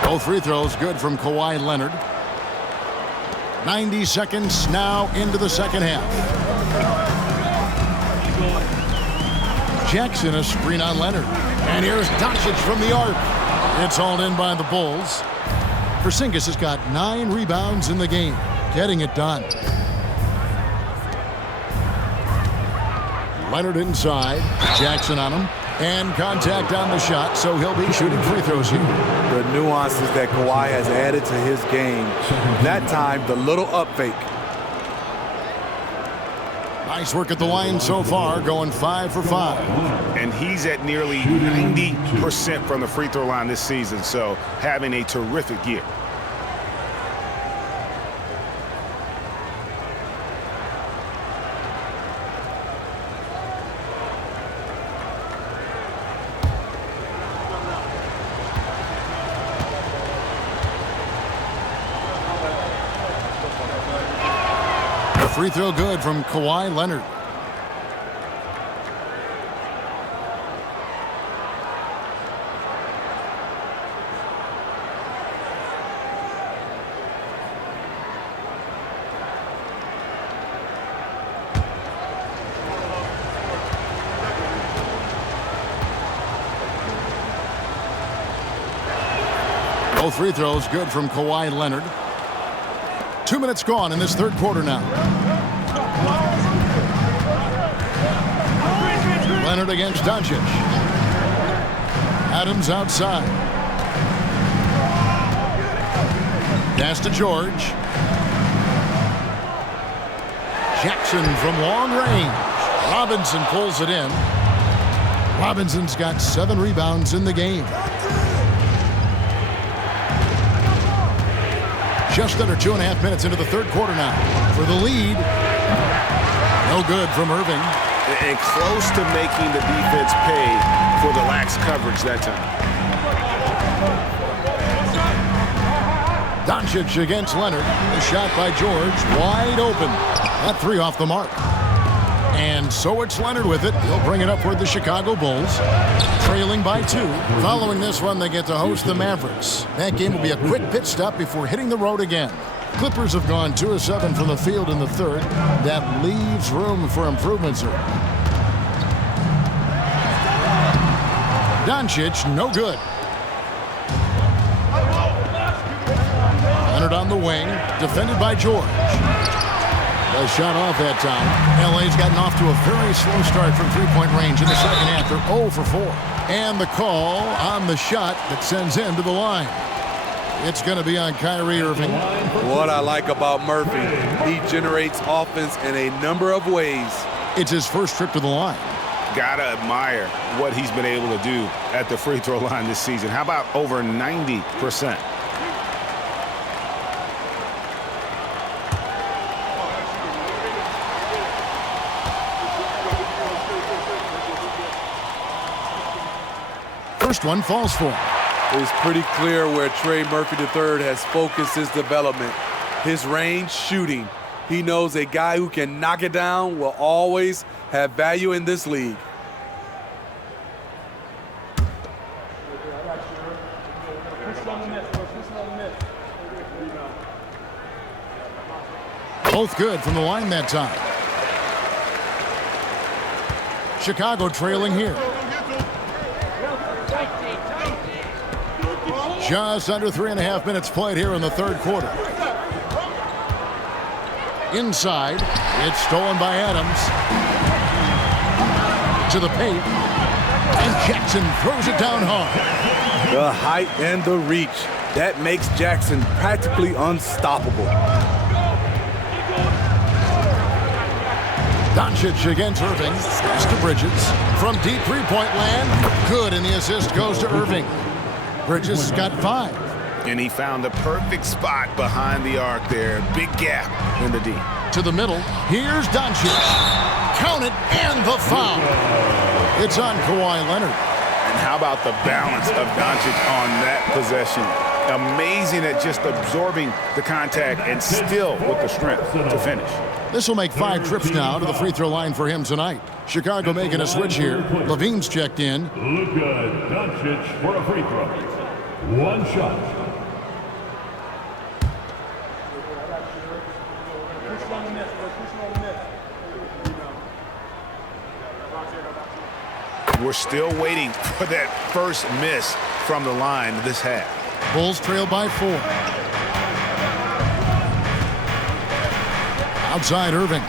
Both free throws good from Kawhi Leonard. 90 seconds now into the second half. Jackson a screen on Leonard. And here's Doncic from the arc. It's hauled in by the Bulls. Porzingis has got 9 rebounds in the game. Getting it done. Leonard inside. Jackson on him. And contact on the shot, so he'll be shooting free throws here. The nuances that Kawhi has added to his game. That time, the little up fake. Nice work at the line so far, going 5 for 5. And he's at nearly 90% from the free throw line this season, so having a terrific year. Free throw good from Kawhi Leonard. Both free throws good from Kawhi Leonard. 2 minutes gone in this third quarter now. Leonard against Doncic. Adams outside. Pass to George. Jackson from long range. Robinson pulls it in. Robinson's got 7 rebounds in the game. Just under 2.5 minutes into the third quarter now. For the lead. No good from Irving. And close to making the defense pay for the lax coverage that time. Doncic against Leonard. The shot by George. Wide open. That 3 off the mark. And so it's Leonard with it. He'll bring it up for the Chicago Bulls. Trailing by 2. Following this one, they get to host the Mavericks. That game will be a quick pit stop before hitting the road again. Clippers have gone 2 of 7 from the field in the third. That leaves room for improvement, sir. Doncic, no good. Leonard on the wing, defended by George. The shot off that time. LA's gotten off to a very slow start from three-point range in the second half. They're 0 for 4. And the call on the shot that sends him to the line. It's going to be on Kyrie Irving. What I like about Murphy, he generates offense in a number of ways. It's his first trip to the line. Gotta admire what he's been able to do at the free throw line this season. How about over 90%? First one falls for him. It's pretty clear where Trey Murphy III has focused his development. His range shooting. He knows a guy who can knock it down will always have value in this league. Both good from the line that time. Chicago trailing here. Just under 3.5 minutes played here in the third quarter. Inside, it's stolen by Adams. To the paint, and Jackson throws it down hard. The height and the reach. That makes Jackson practically unstoppable. Doncic against Irving. Pass to Bridges. From deep three-point land. Good, and the assist goes to Irving. Bridges has got 5. And he found the perfect spot behind the arc there. Big gap in the D. To the middle. Here's Doncic. Count it, and the foul. It's on Kawhi Leonard. And how about the balance of Doncic on that possession? Amazing at just absorbing the contact and still with the strength to finish. This will make 5 trips now to the free throw line for him tonight. Chicago making a switch here. Levine's checked in. Luka Doncic for a free throw. 1 shot. We're still waiting for that first miss from the line this half. Bulls trail by 4. Outside Irving.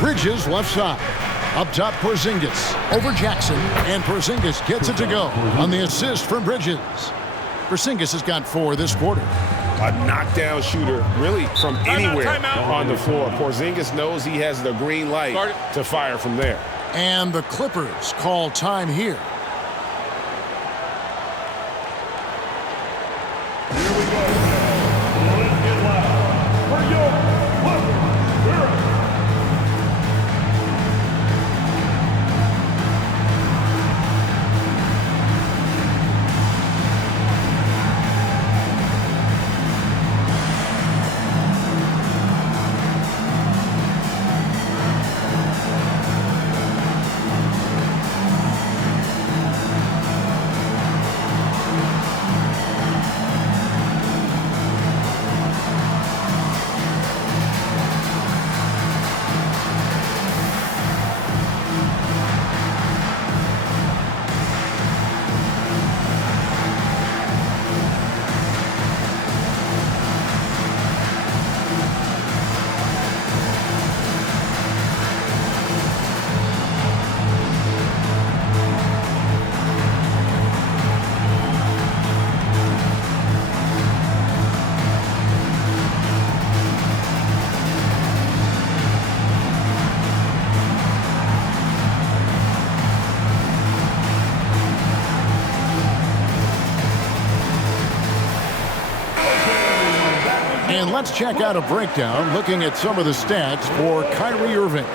Bridges left side. Up top Porzingis. Over Jackson. And Porzingis gets it to go on the assist from Bridges. Porzingis has got 4 this quarter. A knockdown shooter, really from anywhere on the floor. Porzingis knows he has the green light to fire from there. And the Clippers call time here. Here we go. Let's get loud for your And let's check out a breakdown looking at some of the stats for Kyrie Irving.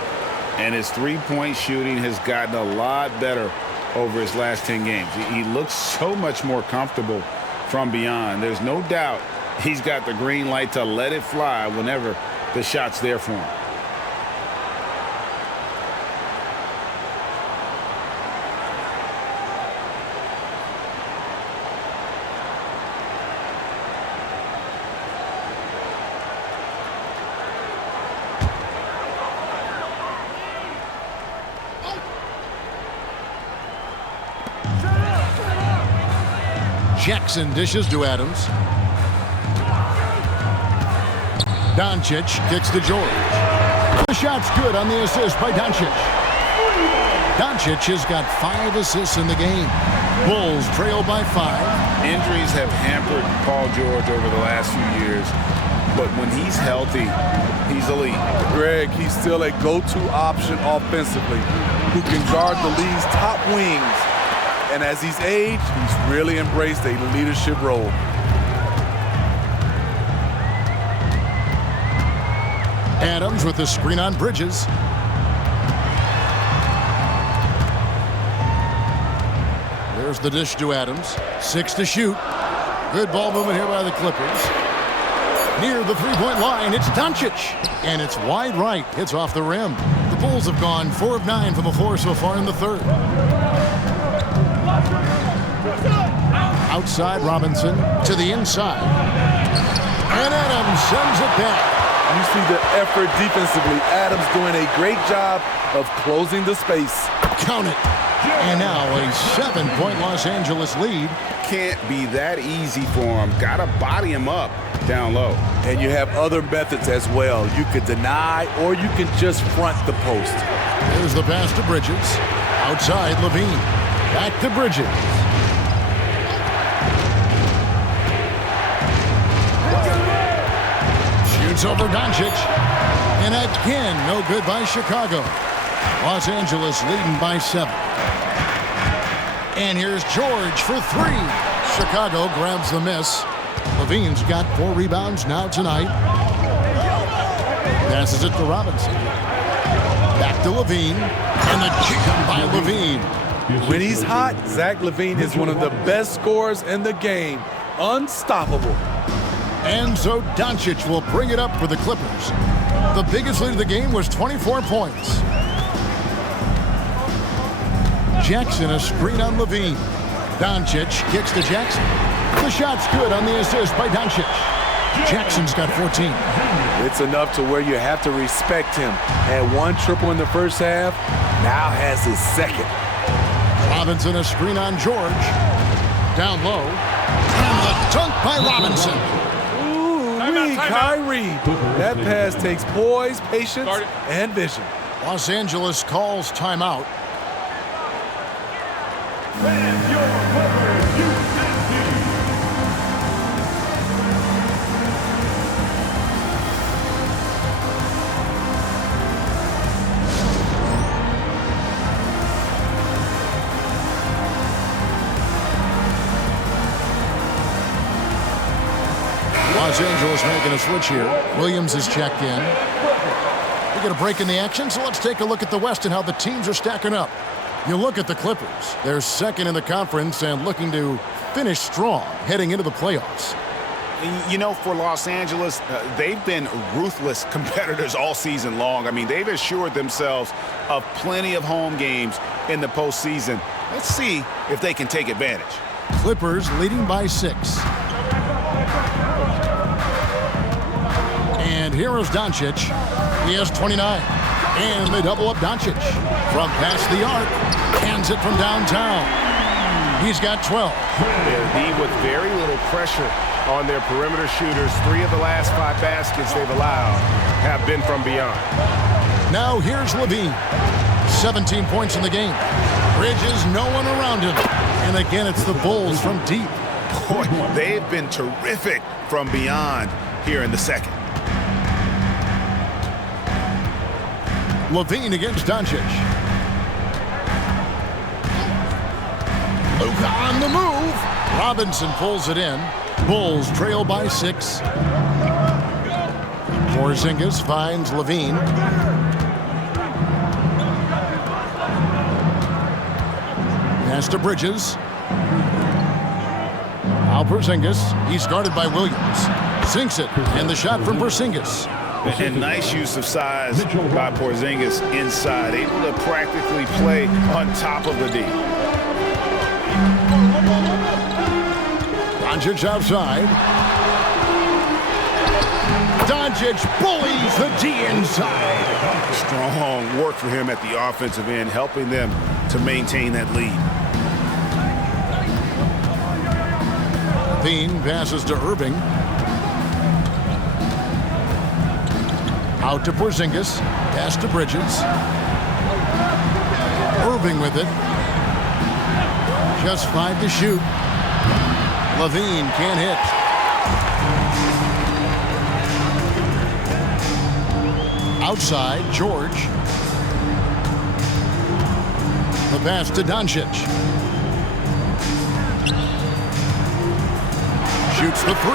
And his three-point shooting has gotten a lot better over his last 10 games. He looks so much more comfortable from beyond. There's no doubt he's got the green light to let it fly whenever the shot's there for him. Jackson dishes to Adams. Doncic kicks to George. The shot's good on the assist by Doncic. Doncic has got 5 assists in the game. Bulls trail by 5. Injuries have hampered Paul George over the last few years, but when he's healthy, he's elite. Greg, he's still a go-to option offensively who can guard the league's top wings. And as he's aged, he's really embraced a leadership role. Adams with the screen on Bridges. There's the dish to Adams. 6 to shoot. Good ball movement here by the Clippers. Near the three-point line, it's Doncic. And it's wide right. It's off the rim. The Bulls have gone 4 of 9 from the floor so far in the third. Outside Robinson to the inside. And Adams sends it back. You see the effort defensively. Adams doing a great job of closing the space. Count it. And now a 7-point Los Angeles lead. Can't be that easy for him. Got to body him up down low. And you have other methods as well. You could deny or you can just front the post. Here's the pass to Bridges. Outside, Levine. Back to Bridges. Shoots over Doncic. And again, no good by Chicago. Los Angeles leading by 7. And here's George for 3. Chicago grabs the miss. Levine's got 4 rebounds now tonight. Passes it to Robinson. Back to Levine. And the jam by Levine. When he's hot, Zach LaVine is one of the best scorers in the game. Unstoppable. And so Doncic will bring it up for the Clippers. The biggest lead of the game was 24 points. Jackson, a screen on Levine. Doncic kicks to Jackson. The shot's good on the assist by Doncic. Jackson's got 14. It's enough to where you have to respect him. Had 1 triple in the first half, now has his second. Robinson, a screen on George. Down low. And the dunk by Robinson. Kyrie. That pass takes poise, patience, and vision. Los Angeles calls timeout. Los Angeles making a switch here. Williams is checked in. We get a break in the action, so let's take a look at the West and how the teams are stacking up. You look at the Clippers. They're second in the conference and looking to finish strong heading into the playoffs. You know, for Los Angeles, they've been ruthless competitors all season long. I mean, they've assured themselves of plenty of home games in the postseason. Let's see if they can take advantage. Clippers leading by 6. And here is Doncic. He has 29. And they double up Doncic. From past the arc, hands it from downtown. He's got 12. They're D with very little pressure on their perimeter shooters. 3 of the last 5 baskets they've allowed have been from beyond. Now here's Levine. 17 points in the game. Bridges, no one around him. And again, it's the Bulls from deep. Boy, they've been terrific from beyond here in the second. Levine against Doncic. Luka on the move. Robinson pulls it in. Bulls trail by 6. Porzingis finds Levine. Pass to Bridges. Now Porzingis. He's guarded by Williams. Sinks it. And the shot from Porzingis. And nice use of size by Porzingis inside. Able to practically play on top of the D. Doncic outside. Doncic bullies the D inside. Strong work for him at the offensive end, helping them to maintain that lead. Levine passes to Irving. Out to Porzingis. Pass to Bridges. Irving with it. Just 5 to shoot. Levine can't hit. Outside, George. The pass to Doncic. Shoots the 3.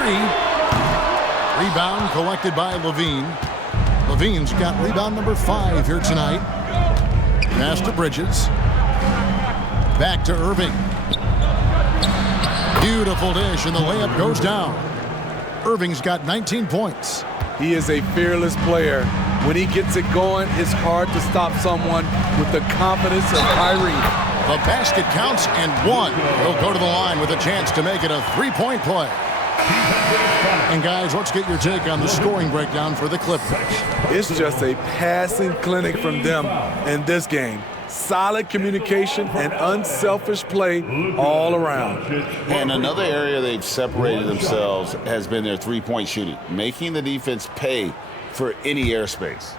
Rebound collected by Levine. Levine's got rebound number 5 here tonight. Pass to Bridges. Back to Irving. Beautiful dish, and the layup goes down. Irving's got 19 points. He is a fearless player. When he gets it going, it's hard to stop someone with the confidence of Kyrie. The basket counts and 1. He'll go to the line with a chance to make it a 3-point play. And guys, let's get your take on the scoring breakdown for the Clippers. It's just a passing clinic from them in this game. Solid communication and unselfish play all around. And another area they've separated themselves has been their three-point shooting, making the defense pay for any airspace.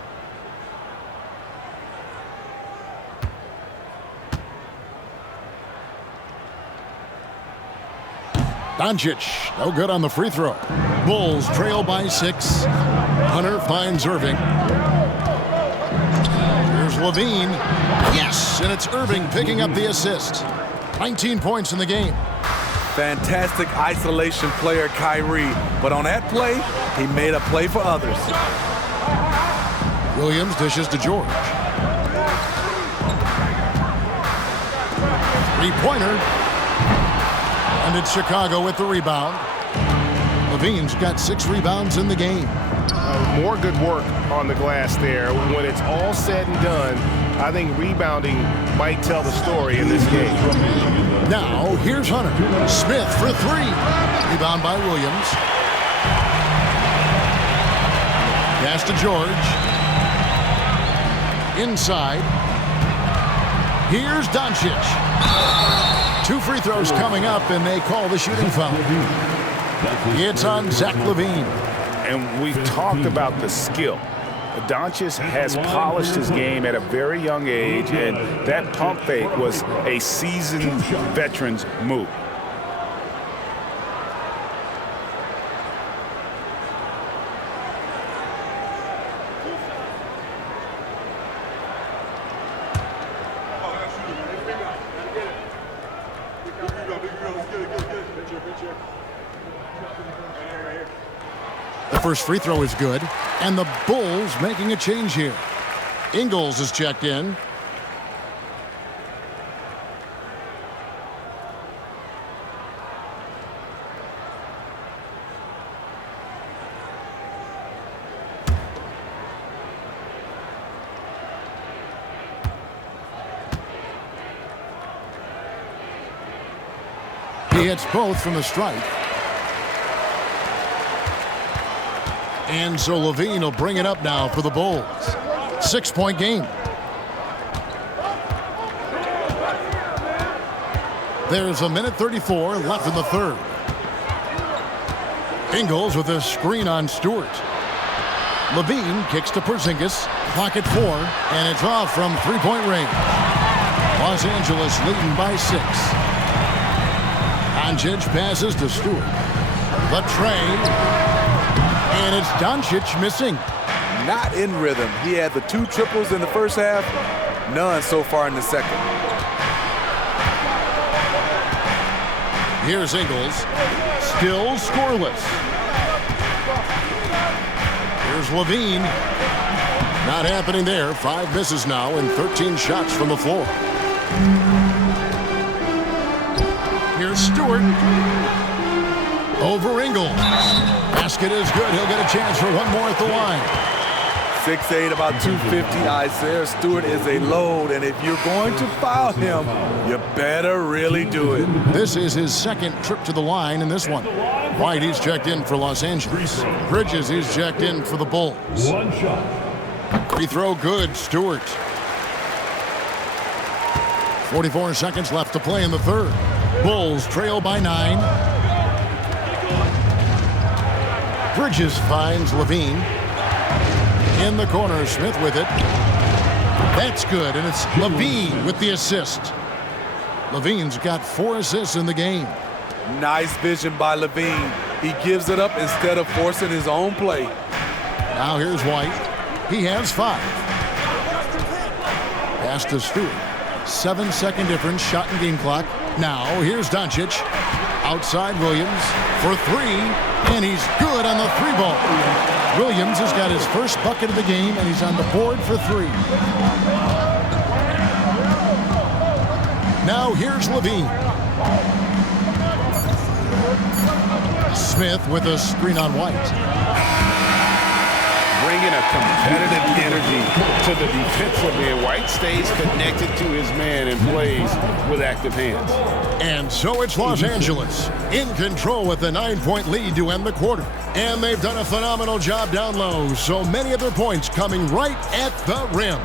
Doncic, no good on the free throw. Bulls trail by 6. Hunter finds Irving. Here's Levine. Yes, and it's Irving picking up the assist. 19 points in the game. Fantastic isolation player, Kyrie. But on that play, he made a play for others. Williams dishes to George. Three-pointer. And it's Chicago with the rebound. Levine's got 6 rebounds in the game. More good work on the glass there. When it's all said and done, I think rebounding might tell the story in this game. Now, here's Hunter. Smith for 3. Rebound by Williams. Pass to George. Inside. Here's Doncic. 2 free throws coming up, and they call the shooting foul. It's on Zach LaVine. And we've talked about the skill. Doncic has polished his game at a very young age, and that pump fake was a seasoned veteran's move. The first free throw is good, and the Bulls making a change here. Ingles is checked in. He hits both from the stripe. And so Levine will bring it up now for the Bulls. 6-point game. There's a minute 34 left in the third. Ingles with a screen on Stewart. Levine kicks to Porzingis. Clock at 4, and it's off from three-point range. Los Angeles leading by 6. Doncic passes to Stewart. The tray. And it's Doncic missing. Not in rhythm. He had the 2 triples in the first half, none so far in the second. Here's Ingles. Still scoreless. Here's Levine. Not happening there. 5 misses now and 13 shots from the floor. Here's Stewart. Over Ingles. Basket is good. He'll get a chance for one more at the line. 6'8", about 250. Isaiah Stewart is a load, and if you're going to foul him, you better really do it. This is his second trip to the line in this one. White, he's checked in for Los Angeles. Bridges, he's checked in for the Bulls. 1 shot. Free throw good, Stewart. 44 seconds left to play in the third. Bulls trail by 9. Bridges finds Levine. In the corner, Smith with it. That's good, and it's Levine with the assist. Levine's got 4 assists in the game. Nice vision by Levine. He gives it up instead of forcing his own play. Now here's White. He has 5. Pass to Stewart. 7-second difference, shot and game clock. Now here's Doncic. Outside Williams for 3, and he's good on the 3-ball. Williams has got his first bucket of the game, and he's on the board for 3. Now here's Levine. Smith with a screen on White. Bringing a competitive energy to the defensive end. White stays connected to his man and plays with active hands. And so it's Los Angeles in control with a 9-point lead to end the quarter. And they've done a phenomenal job down low. So many of their points coming right at the rim.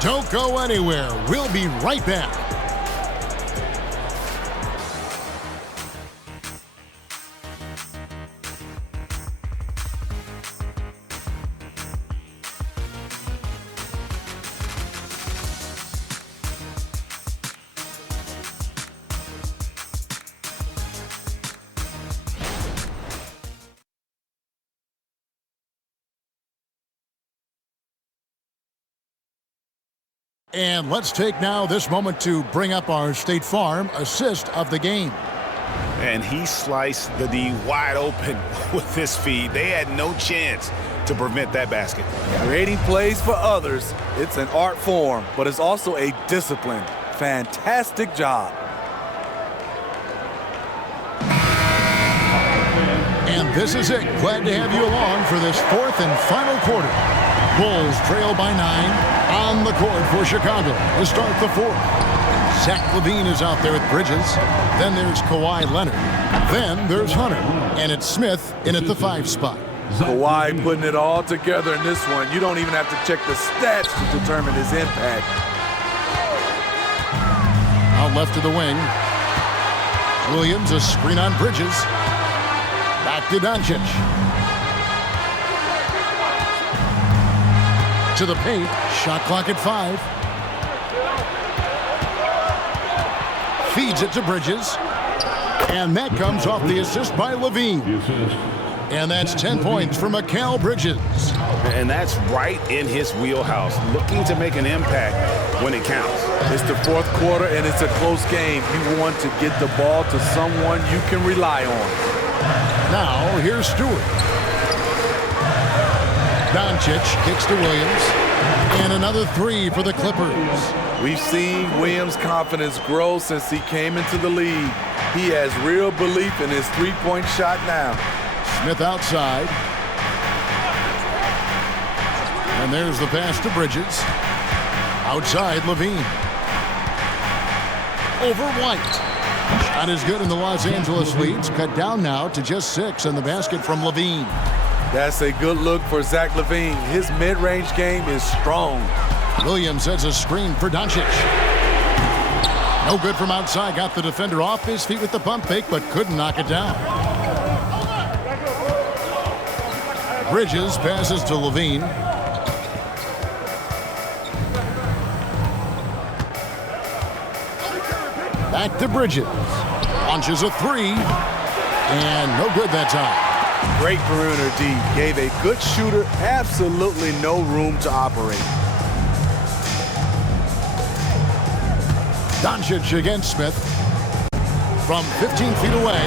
Don't go anywhere. We'll be right back. And let's take now this moment to bring up our State Farm assist of the game. And he sliced the D wide open with his feed. They had no chance to prevent that basket. Creating plays for others, it's an art form, but it's also a discipline. Fantastic job. And this is it. Glad to have you along for this fourth and final quarter. Bulls trail by 9 on the court for Chicago to start the fourth. Zach LaVine is out there with Bridges. Then there's Kawhi Leonard. Then there's Hunter. And it's Smith in at the 5 spot. Kawhi putting it all together in this one. You don't even have to check the stats to determine his impact. Out left to the wing. Williams, a screen on Bridges. Back to Doncic. To the paint. Shot clock at 5. Feeds it to Bridges. And that comes off the assist by LaVine. And that's 10 points for Mikal Bridges. And that's right in his wheelhouse, looking to make an impact when it counts. It's the fourth quarter, and it's a close game. You want to get the ball to someone you can rely on. Now, here's Stewart. Doncic kicks to Williams. And another 3 for the Clippers. We've seen Williams' confidence grow since he came into the league. He has real belief in his three-point shot now. Smith outside. And there's the pass to Bridges. Outside, LaVine. Over White. Shot is good, and the Los Angeles leads cut down now to just 6 in the basket from LaVine. That's a good look for Zach LaVine. His mid-range game is strong. Williams sets a screen for Doncic. No good from outside. Got the defender off his feet with the pump fake, but couldn't knock it down. Bridges passes to LaVine. Back to Bridges. Launches a 3. And no good that time. Great perimeter D. Gave a good shooter absolutely no room to operate. Doncic against Smith. From 15 feet away,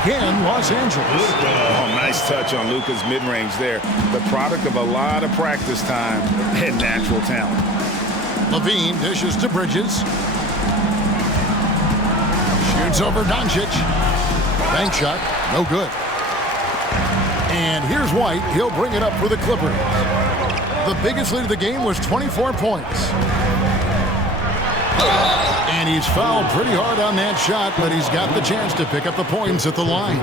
again, Los Angeles. Oh, nice touch on Luka's mid-range there. The product of a lot of practice time and natural talent. LaVine dishes to Bridges. Shoots over Doncic. Bank shot, no good. And here's White. He'll bring it up for the Clippers. The biggest lead of the game was 24 points. And he's fouled pretty hard on that shot, but he's got the chance to pick up the points at the line.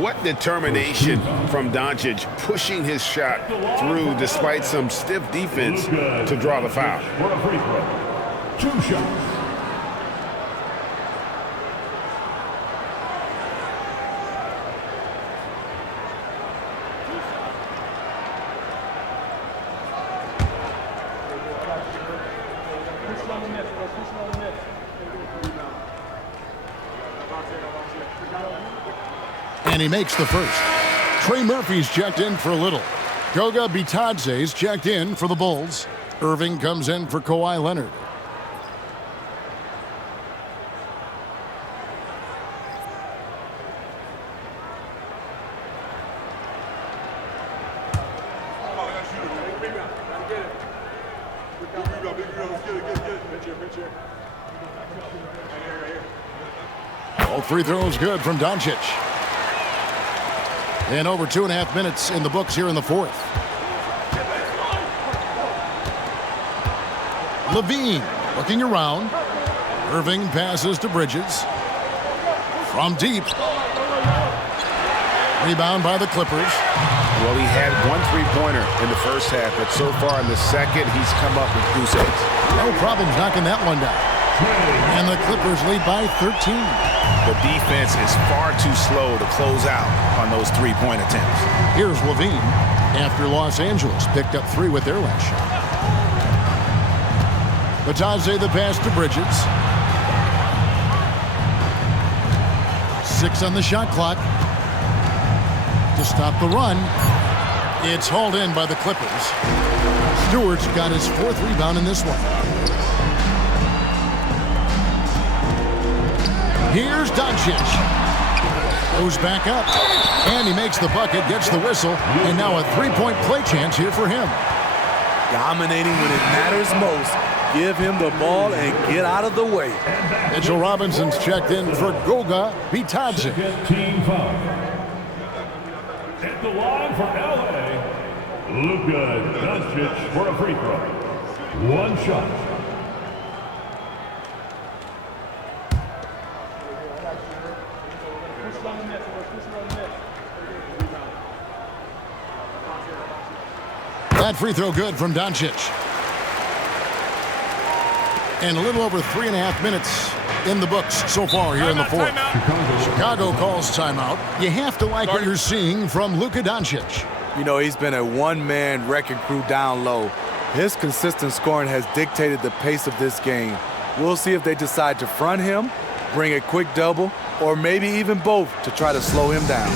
What determination from Doncic, pushing his shot through despite some stiff defense to draw the foul. For a free throw. 2 shots. And he makes the first. Trey Murphy's checked in for Little. Goga Bitadze's checked in for the Bulls. Irving comes in for Kawhi Leonard. All 3 throws good from Doncic. And over 2.5 minutes in the books here in the fourth. LaVine looking around. Irving passes to Bridges. From deep. Rebound by the Clippers. Well, he had one three-pointer in the first half, but so far in the second, he's come up with goose eggs. No problems knocking that one down. And the Clippers lead by 13. The defense is far too slow to close out on those three-point attempts. Here's Levine after Los Angeles picked up 3 with their last shot. Batadze the pass to Bridges. 6 on the shot clock. To stop the run. It's hauled in by the Clippers. Stewart's got his 4th rebound in this one. Here's Doncic. Goes back up. And he makes the bucket, gets the whistle, and now a 3-point play chance here for him. Dominating when it matters most. Give him the ball and get out of the way. Mitchell Robinson's checked in for Goga Bitadze. Team foul. At the line for LA, Luka Doncic for a free throw. 1 shot. That free throw good from Doncic. And a little over 3.5 minutes in the books so far here in the 4th. Chicago calls timeout. You have to like what you're seeing from Luka Doncic. You know, he's been a one-man wrecking crew down low. His consistent scoring has dictated the pace of this game. We'll see if they decide to front him, bring a quick double, or maybe even both to try to slow him down.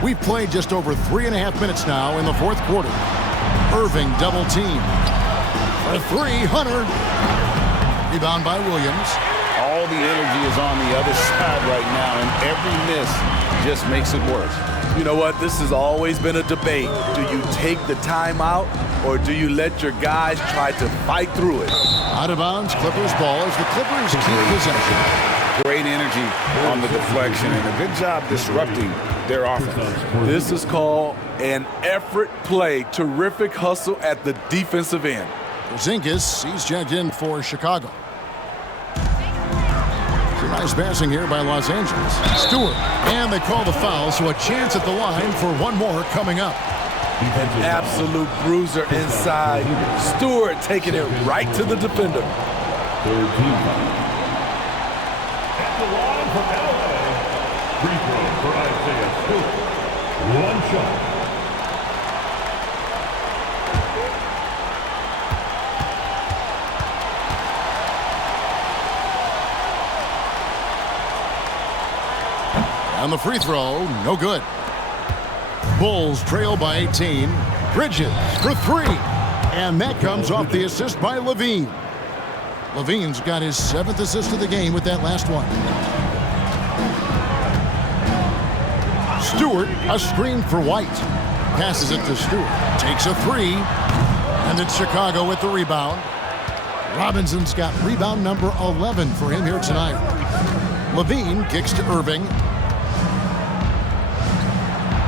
We've played just over 3.5 minutes now in the 4th quarter. Irving double team. For 3, Hunter. Rebound by Williams. All the energy is on the other side right now, and every miss just makes it worse. You know what? This has always been a debate. Do you take the timeout, or do you let your guys try to fight through it? Out of bounds, Clippers ball as the Clippers keep possession. Great energy on the deflection, and a good job disrupting their offense. This is called an effort play. Terrific hustle at the defensive end. Porzingis, he's checked in for Chicago. It's a nice passing here by Los Angeles. Stewart, and they call the foul, so a chance at the line for one more coming up. An absolute bruiser inside. Stewart taking it right to the defender. Third team foul. At the line for LA, free throw for Isaiah Stewart. 1 shot. On the free throw, no good. Bulls trail by 18. Bridges for 3. And that comes off the assist by Levine. Levine's got his 7th assist of the game with that last one. Stewart, a screen for White. Passes it to Stewart. Takes a 3. And it's Chicago with the rebound. Robinson's got rebound number 11 for him here tonight. Levine kicks to Irving.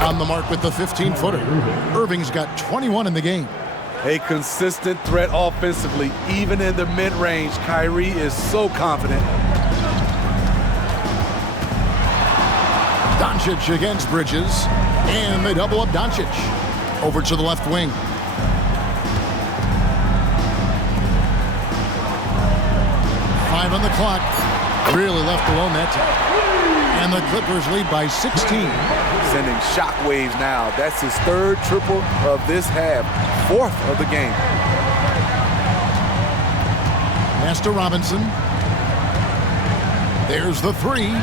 On the mark with the 15-footer. Irving's got 21 in the game. A consistent threat offensively, even in the mid-range. Kyrie is so confident. Doncic against Bridges. And they double up Doncic. Over to the left wing. Five on the clock. Really left alone that time. And the Clippers lead by 16. Sending shockwaves now. That's his 3rd triple of this half. 4th of the game. Pass to Robinson. There's the 3.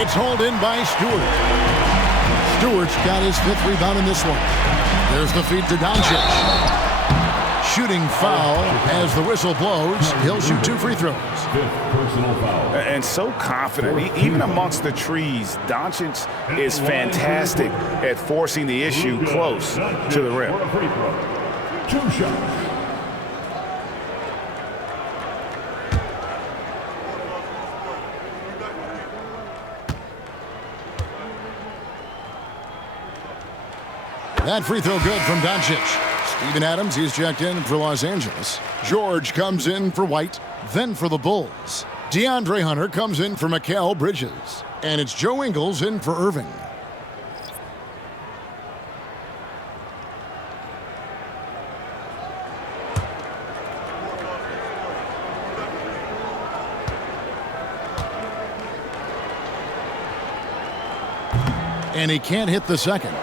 It's hauled in by Stewart. Stewart's got his 5th rebound in this one. There's the feed to Doncic. shooting foul. As the whistle blows, he'll shoot 2 free throws. Fifth personal foul. And so confident, even amongst the trees, Doncic is fantastic at forcing the issue close to the rim. For a free throw. 2 shots. That free throw good from Doncic. Steven Adams, he's checked in for Los Angeles. George comes in for White, then for the Bulls. DeAndre Hunter comes in for Mikal Bridges. And it's Joe Ingles in for Irving. And he can't hit the second.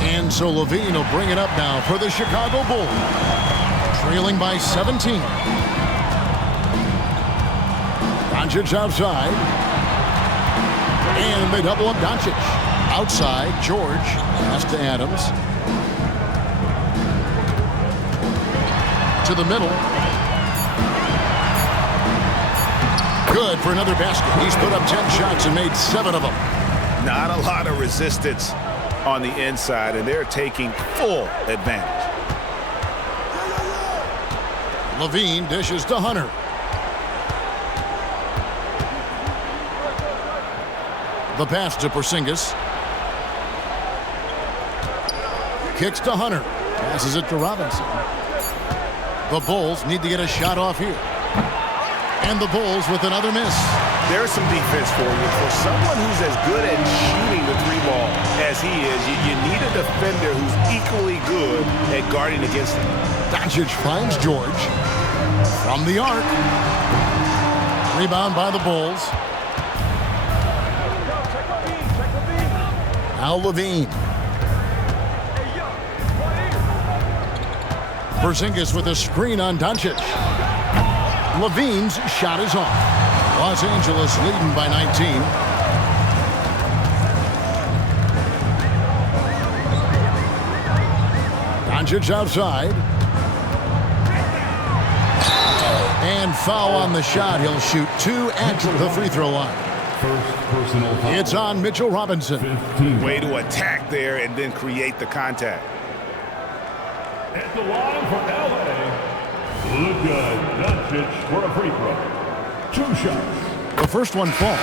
And so Levine will bring it up now for the Chicago Bulls. Trailing by 17. Doncic outside. And they double up Doncic. Outside, George. Pass to Adams. To the middle. Good for another basket. He's put up 10 shots and made 7 of them. Not a lot of resistance on the inside, and they're taking full advantage. Levine dishes to Hunter. The pass to Porzingis. Kicks to Hunter. Passes it to Robinson. The Bulls need to get a shot off here. And the Bulls with another miss. There's some defense for you. For someone who's as good at shooting the 3-ball as he is, you need a defender who's equally good at guarding against him. Doncic finds George from the arc. Rebound by the Bulls. Now Levine. Porzingis with a screen on Doncic. Levine's shot is off. Los Angeles leading by 19. Doncic outside. And foul on the shot. He'll shoot 2 at the free throw line. First personal foul. It's on Mitchell Robinson. 15. Way to attack there and then create the contact. At the line for LA, Luka Doncic for a free throw. 2 shots. The first one falls.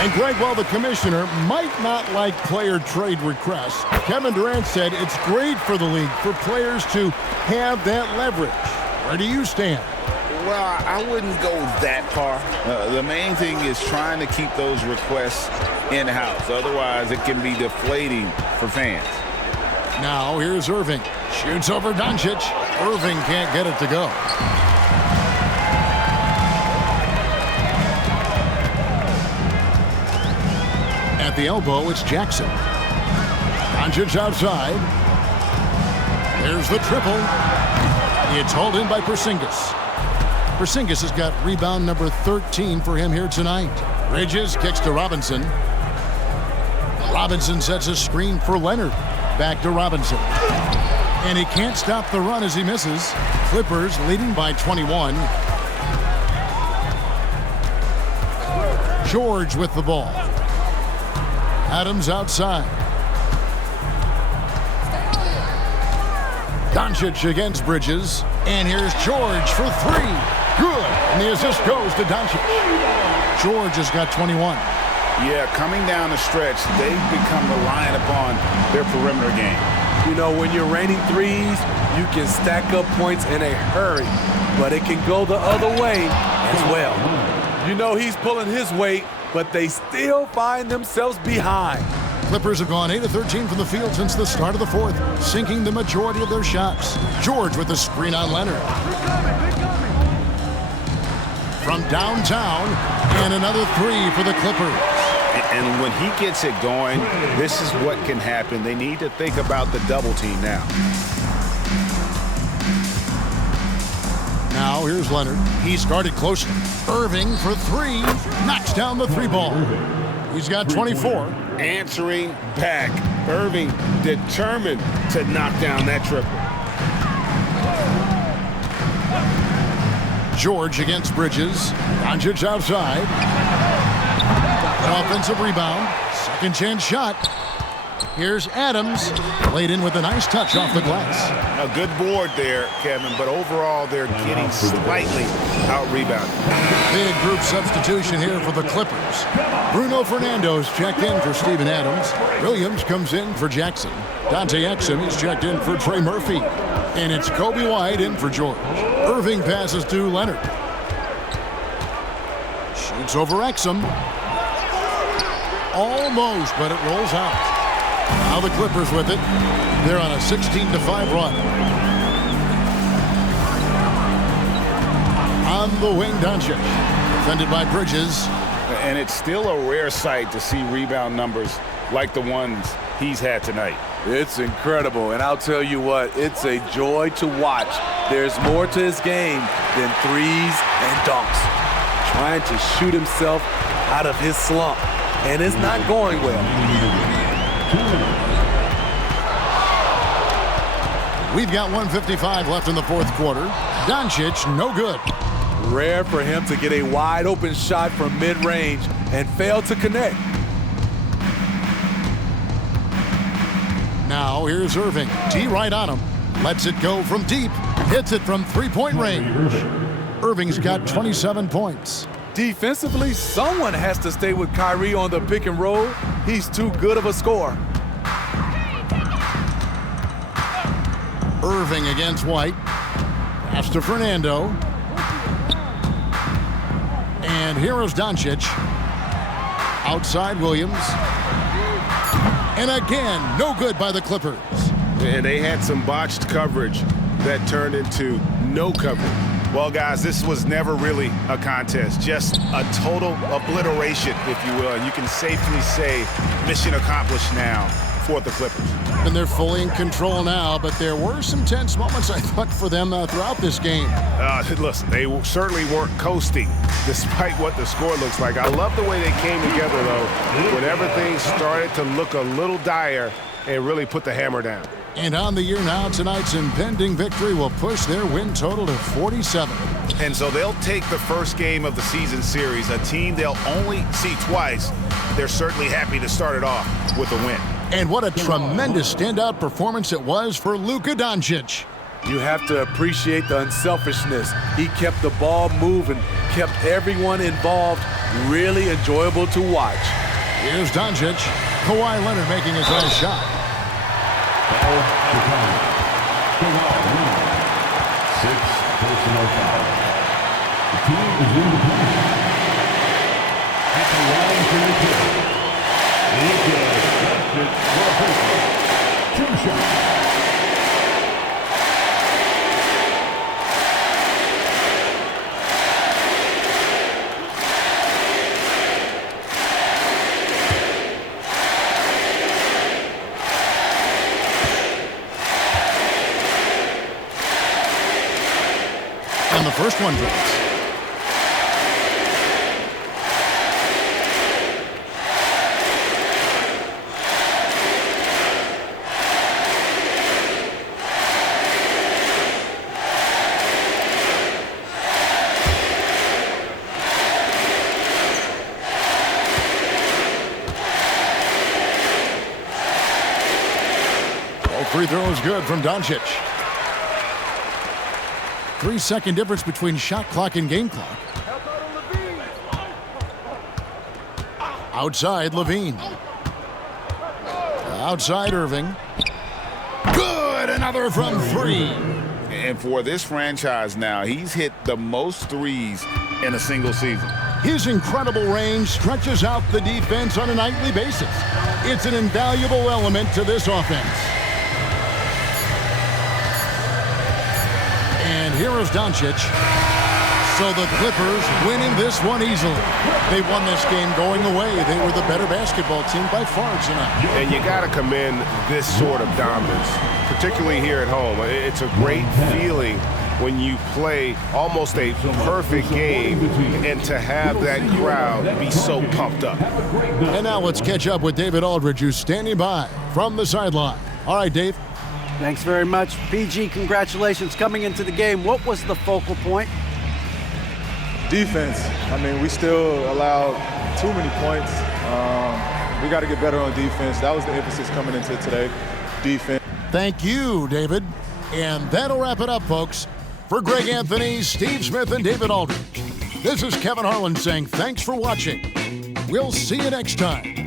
And Greg, while the commissioner might not like player trade requests, Kevin Durant said it's great for the league for players to have that leverage. Where do you stand? Well, I wouldn't go that far. The main thing is trying to keep those requests in-house. Otherwise, it can be deflating for fans. Now, here's Irving. Shoots over Doncic. Irving can't get it to go. At the elbow, it's Jackson. Doncic outside. There's the triple. It's hauled in by Porzingis. Porzingis has got rebound number 13 for him here tonight. Bridges kicks to Robinson. Robinson sets a screen for Leonard. Back to Robinson. And he can't stop the run as he misses. Clippers leading by 21. George with the ball. Adams outside. Doncic against Bridges. And here's George for 3. Good. And the assist goes to Doncic. George has got 21. Yeah, coming down the stretch, they've become reliant upon their perimeter game. You know, when you're raining threes, you can stack up points in a hurry, but it can go the other way as well. You know he's pulling his weight, but they still find themselves behind. Clippers have gone 8 of 13 from the field since the start of the fourth, sinking the majority of their shots. George with the screen on Leonard. From downtown, and another 3 for the Clippers. And when he gets it going, this is what can happen. They need to think about the double team now. Now here's Leonard. He started closely. Irving for 3. Knocks down the 3 ball. He's got 24. Answering back Irving determined to knock down that triple. George against Bridges. Doncic outside. An offensive rebound. Second chance shot. Here's Adams. Laid in with a nice touch off the glass. A good board there, Kevin, but overall they're getting slightly out-rebounded. Big group substitution here for the Clippers. Bruno Fernando's checked in for Steven Adams. Williams comes in for Jackson. Dante Exum is checked in for Trey Murphy. And it's Kobe White in for George. Irving passes to Leonard. Shoots over Exum. Almost, but it rolls out. Now the Clippers with it. They're on a 16-5 run. On the wing, Doncic. Defended by Bridges. And it's still a rare sight to see rebound numbers like the ones he's had tonight. It's incredible, and I'll tell you what, it's a joy to watch. There's more to his game than threes and dunks. Trying to shoot himself out of his slump, and it's not going well. We've got 1:55 left in the fourth quarter. Doncic, no good. Rare for him to get a wide-open shot from mid-range and fail to connect. Now here's Irving. T right on him. Lets it go from deep. Hits it from three-point range. Irving's got 27 points. Defensively, someone has to stay with Kyrie on the pick and roll. He's too good of a scorer. Irving against White. Pass to Fernando. And here is Doncic. Outside Williams. And again, no good by the Clippers. And they had some botched coverage that turned into no coverage. Well, guys, this was never really a contest, just a total obliteration, if you will. And you can safely say mission accomplished now for the Clippers. And they're fully in control now, but there were some tense moments, I thought, for them throughout this game. Listen, they certainly weren't coasting, despite what the score looks like. I love the way they came together, though, when everything started to look a little dire and really put the hammer down. And on the year now, tonight's impending victory will push their win total to 47. And so they'll take the first game of the season series, a team they'll only see twice. They're certainly happy to start it off with a win. And what a tremendous standout performance it was for Luka Doncic. You have to appreciate the unselfishness. He kept the ball moving, kept everyone involved, really enjoyable to watch. Here's Doncic. Kawhi Leonard making his last shot. Six personal fouls. The team is in the play. At the line for the kill. Two shots. And the first one drops. Free throw is good from Doncic. 3-second difference between shot clock and game clock. Outside Levine. Outside Irving. Good, another from three. And for this franchise now, he's hit the most threes in a single season. His incredible range stretches out the defense on a nightly basis. It's an invaluable element to this offense. And here is Doncic. So the Clippers winning this one easily. They won this game going away. They were the better basketball team by far tonight. And you got to commend this sort of dominance, particularly here at home. It's a great feeling when you play almost a perfect game and to have that crowd be so pumped up. And now let's catch up with David Aldridge, who's standing by. from the sideline. All right, Dave. Thanks very much. PG, congratulations coming into the game. What was the focal point? Defense. I mean, we still allowed too many points. We got to get better on defense. That was the emphasis coming into today, defense. Thank you, David. And that'll wrap it up, folks. For Greg Anthony, Steve Smith, and David Aldridge, this is Kevin Harlan saying thanks for watching. We'll see you next time.